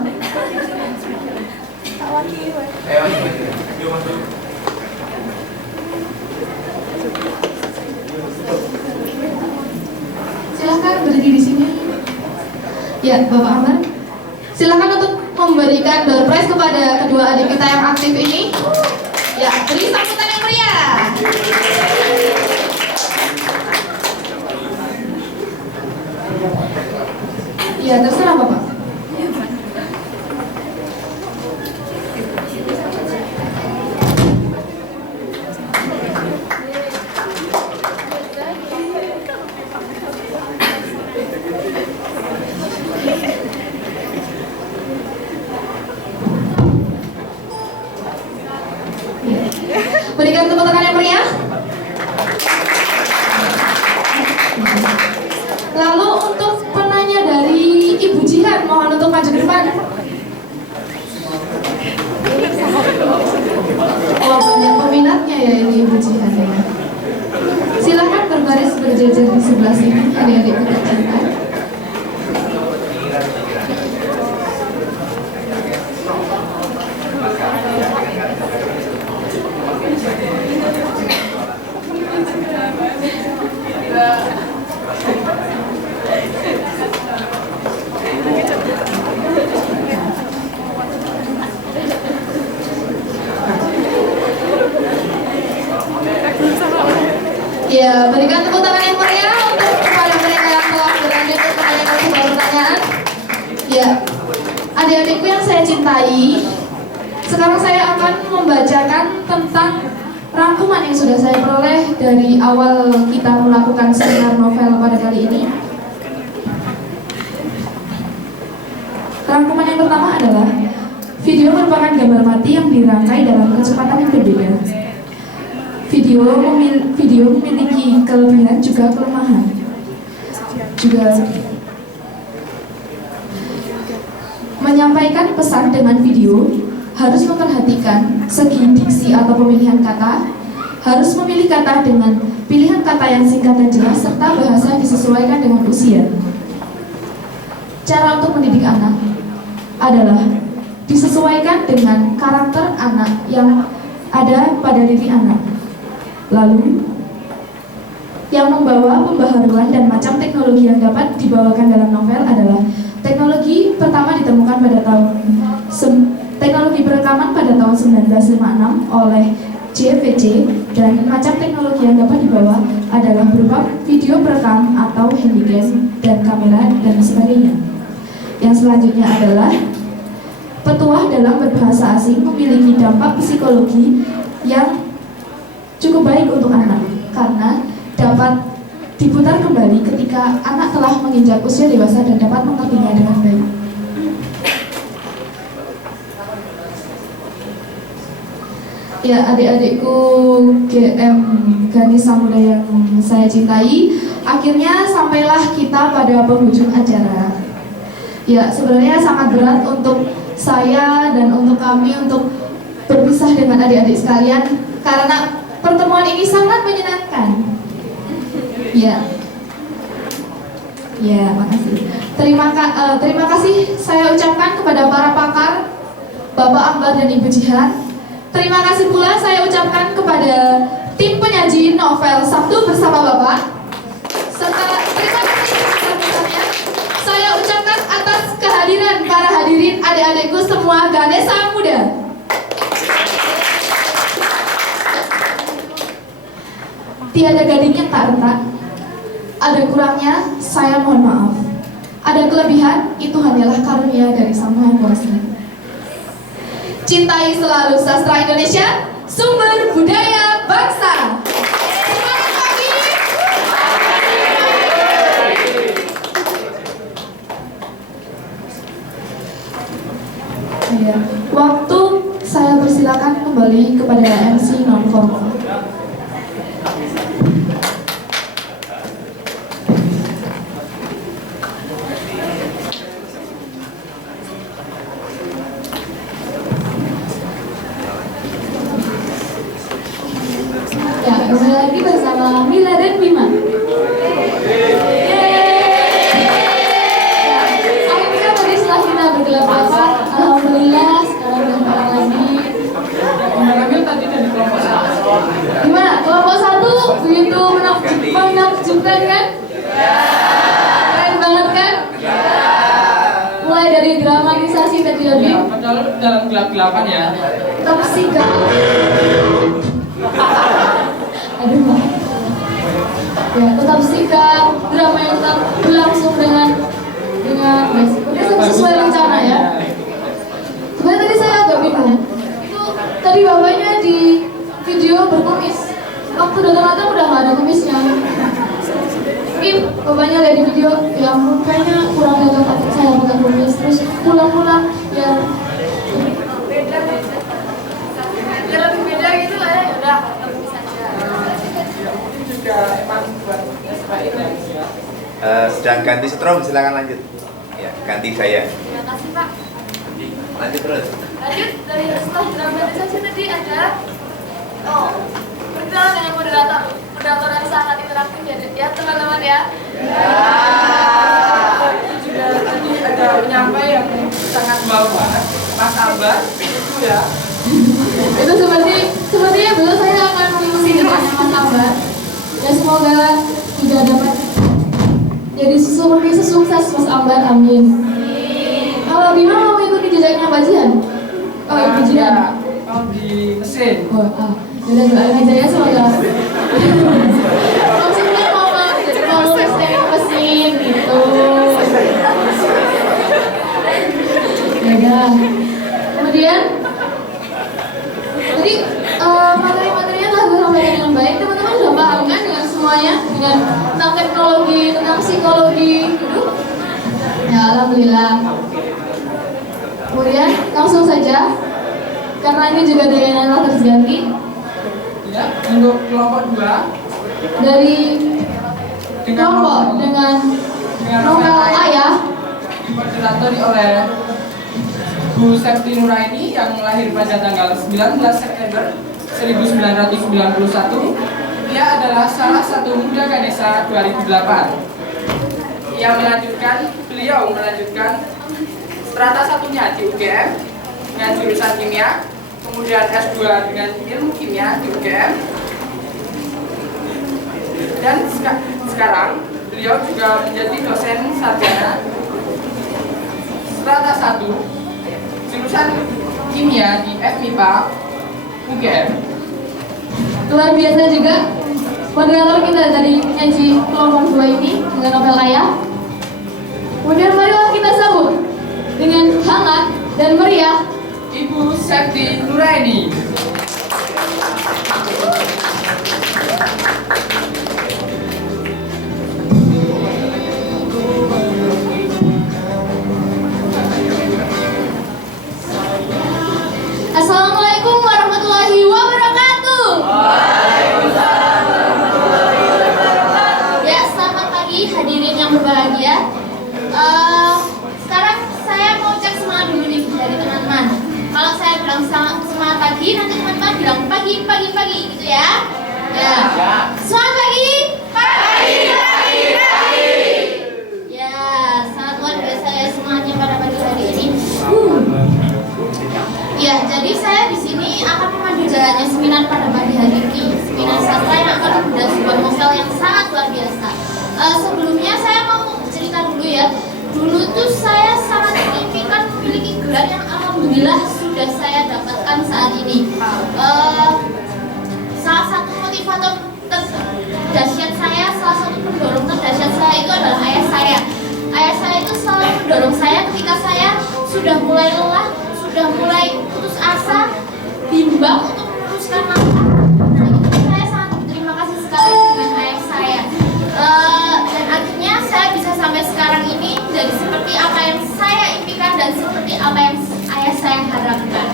Silakan berdiri di sini. Ya, Bapak Ambar. Silakan untuk memberikan door prize kepada kedua adik kita yang aktif ini. Ya, beri sambutan yang meriah. Ya, terserah Bapak. Berikan tepuk tangan yang meriah. Lalu untuk penanya dari Ibu Jihan, mohon untuk maju ke depan. Oh, banyak peminatnya ya ini Ibu Jihan ya. Silakan berbaris berjejer di sebelah sini, adik-adik kita cinta. Ya, berikan tepuk tangan yang meriah untuk kepada mereka yang telah berlanjut untuk menanyakan sebuah pertanyaan. Ya, adik-adikku yang saya cintai, sekarang saya akan membacakan tentang rangkuman yang sudah saya peroleh dari awal kita melakukan seminar novel pada kali ini. Rangkuman yang pertama adalah video merupakan gambar mati yang dirangkai dalam kecepatan yang berbeda. Video memiliki kelebihan juga kelemahan. Juga menyampaikan pesan dengan video harus memperhatikan segi diksi atau pemilihan kata, harus memilih kata dengan pilihan kata yang singkat dan jelas serta bahasa yang disesuaikan dengan usia. Cara untuk mendidik anak adalah disesuaikan dengan karakter anak yang ada pada diri anak. Lalu, yang membawa pembaharuan dan macam teknologi yang dapat dibawakan dalam novel adalah teknologi pertama ditemukan pada teknologi perekaman pada tahun 1956 oleh JVC, dan macam teknologi yang dapat dibawa adalah berupa video perekam atau handycam dan kamera dan sebagainya. Yang selanjutnya adalah petuah dalam berbahasa asing memiliki dampak psikologi yang cukup baik untuk anak karena dapat diputar kembali ketika anak telah menginjak usia dewasa dan dapat mengertinya dengan baik. Ya, adik-adikku GM Ganesha Muda yang saya cintai, akhirnya sampailah kita pada penghujung acara. Ya, sebenarnya sangat berat untuk saya dan untuk kami untuk berpisah dengan adik-adik sekalian karena pertemuan ini sangat menyenangkan. Ya, makasih. Terima kasih saya ucapkan kepada para pakar, Bapak Ambar dan Ibu Jihan. Terima kasih pula saya ucapkan kepada tim penyaji novel Sabtu Bersama Bapak. Serta terima kasih sebesar-besarnya saya ucapkan atas kehadiran para hadirin adik-adikku semua Ganesha Muda. Tiada gading yang tak retak. Ada kurangnya, saya mohon maaf. Ada kelebihan, itu hanyalah karunia dari Sang Maha Kuasa. Cintai selalu sastra Indonesia, sumber budaya bangsa. Semangat pagi. Waktu saya persilakan kembali kepada MC non formal. Kembali lagi bersama Mila dan Bima. Akhirnya tadi setelah kita bergelap-gelapan, alhamdulillah sekarang udah pulang lagi. Ambil tadi dari kelompok 1. Gimana? Kelompok 1 begitu menakjubkan kan? Keren banget kan? Mulai dari dramatisasi tadi lebih. Padahal dalam gelap-gelapan ya. Topsikal. Aduh, ya tetap sikap drama yang tetap berlangsung dengan sesuai rencana ya. Sebenarnya tadi saya agak bingung. Itu tadi bapaknya di video berkumis. Waktu datang-datang udah nggak ada kumisnya. Mungkin bapaknya lihat di video, ya ampun kayaknya kurang cocok saya pakai kumis. Terus pulang-pulang ya lebih beda gitu lah ya. Udah. Sedang ganti setrum, silakan lanjut. Ya, ganti gaya. Terima kasih Pak. Lanjut terus. Lanjut dari setelah dramatisasi tadi ada berkenalan dengan moderator yang sangat interaktif ya teman-teman ya. Juga tadi ada penyampai yang sangat bau banget, Mas Ambar itu ya. Itu sepertinya besok saya akan mengikuti jejaknya Mas Ambar. Ya semoga juga dapat jadi seperti sesukses Mas Ambar, amin. Kalau Bima mau mengikuti jejaknya Pak Jihan? Oh, Ibu Jihan. Kalau di mesin. Udah doain aja ya semoga. Maksudnya mau lulus dari mesin gitu. Ya. Kemudian jadi materi-materinya telah gue sampaikan dengan baik. Teman-teman sudah paham kan dengan semuanya, dengan tentang teknologi, tentang psikologi gitu. Ya alhamdulillah. Kemudian langsung saja, karena ini juga dayanya telah terganti. Ya, untuk kelompok 2 dari kelompok dengan novel Ayah dimoderatori oleh Bu Septi Nuraini yang lahir pada tanggal 19 September 1991. Ia adalah salah satu muda Ganesha 2008. Beliau melanjutkan strata satunya di UGM dengan jurusan kimia, kemudian S2 dengan ilmu kimia di UGM, dan sekarang beliau juga menjadi dosen sarjana strata 1 jurusan kimia di FMIPA UGM. Luar biasa juga moderator kita dari penyaji kelompok 2 ini dengan novel Ayah. Kemudian marilah kita sambut dengan hangat dan meriah Ibu Sakti Nuraini. Assalamualaikum warahmatullahi wabarakatuh. Ya, selamat pagi hadirin yang berbahagia. Sekarang saya mau cek semangat dulu nih dari teman-teman. Kalau saya bilang semangat pagi, nanti teman-teman bilang pagi gitu ya. Ya. Semangat pagi. Pagi. Ya, sangat luar biasa ya semangatnya pada pagi hari ini. Ya, jadi saya di sini akan memandu jalannya seminar pada pagi hari ini. Seminar sastra yang akan membahas sebuah novel yang sangat luar biasa. Sebelumnya saya mau cerita dulu ya. Dulu tuh saya sangat mengimpikan memiliki gelar yang alhamdulillah sudah saya dapatkan saat ini. Salah satu motivator terdahsyat saya, salah satu pendorong terdahsyat saya itu adalah ayah saya. Ayah saya itu selalu mendorong saya ketika saya sudah mulai lelah, sudah mulai putus asa, bimbang untuk meneruskan langkah. Nah, itu saya sangat berterima kasih sekali dengan ayah saya. Dan akhirnya saya bisa sampai sekarang ini jadi seperti apa yang saya impikan dan seperti apa yang ayah saya harapkan.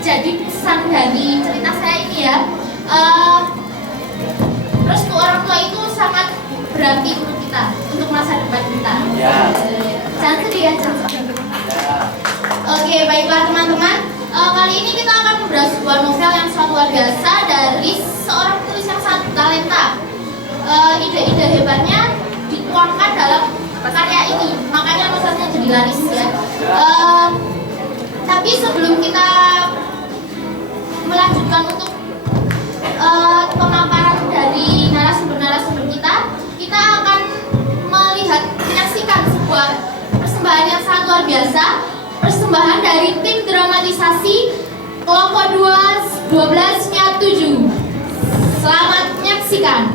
Jadi pesan dari cerita saya ini ya, restu orang tua itu sangat berarti untuk kita, untuk masa depan kita. Jangan sedih ya, jangan sedih. Oke, baiklah teman-teman. Kali ini kita akan membahas sebuah novel yang sangat luar biasa dari seorang penulis yang sangat talenta. Ide-ide hebatnya dituangkan dalam karya ini, makanya novelnya jadi laris ya. Tapi sebelum kita melanjutkan untuk pemaparan dari narasumber-narasumber kita akan menyaksikan sebuah persembahan yang sangat luar biasa, persembahan dari tim dramatisasi kelompok 12-nya 7. Selamat menyaksikan.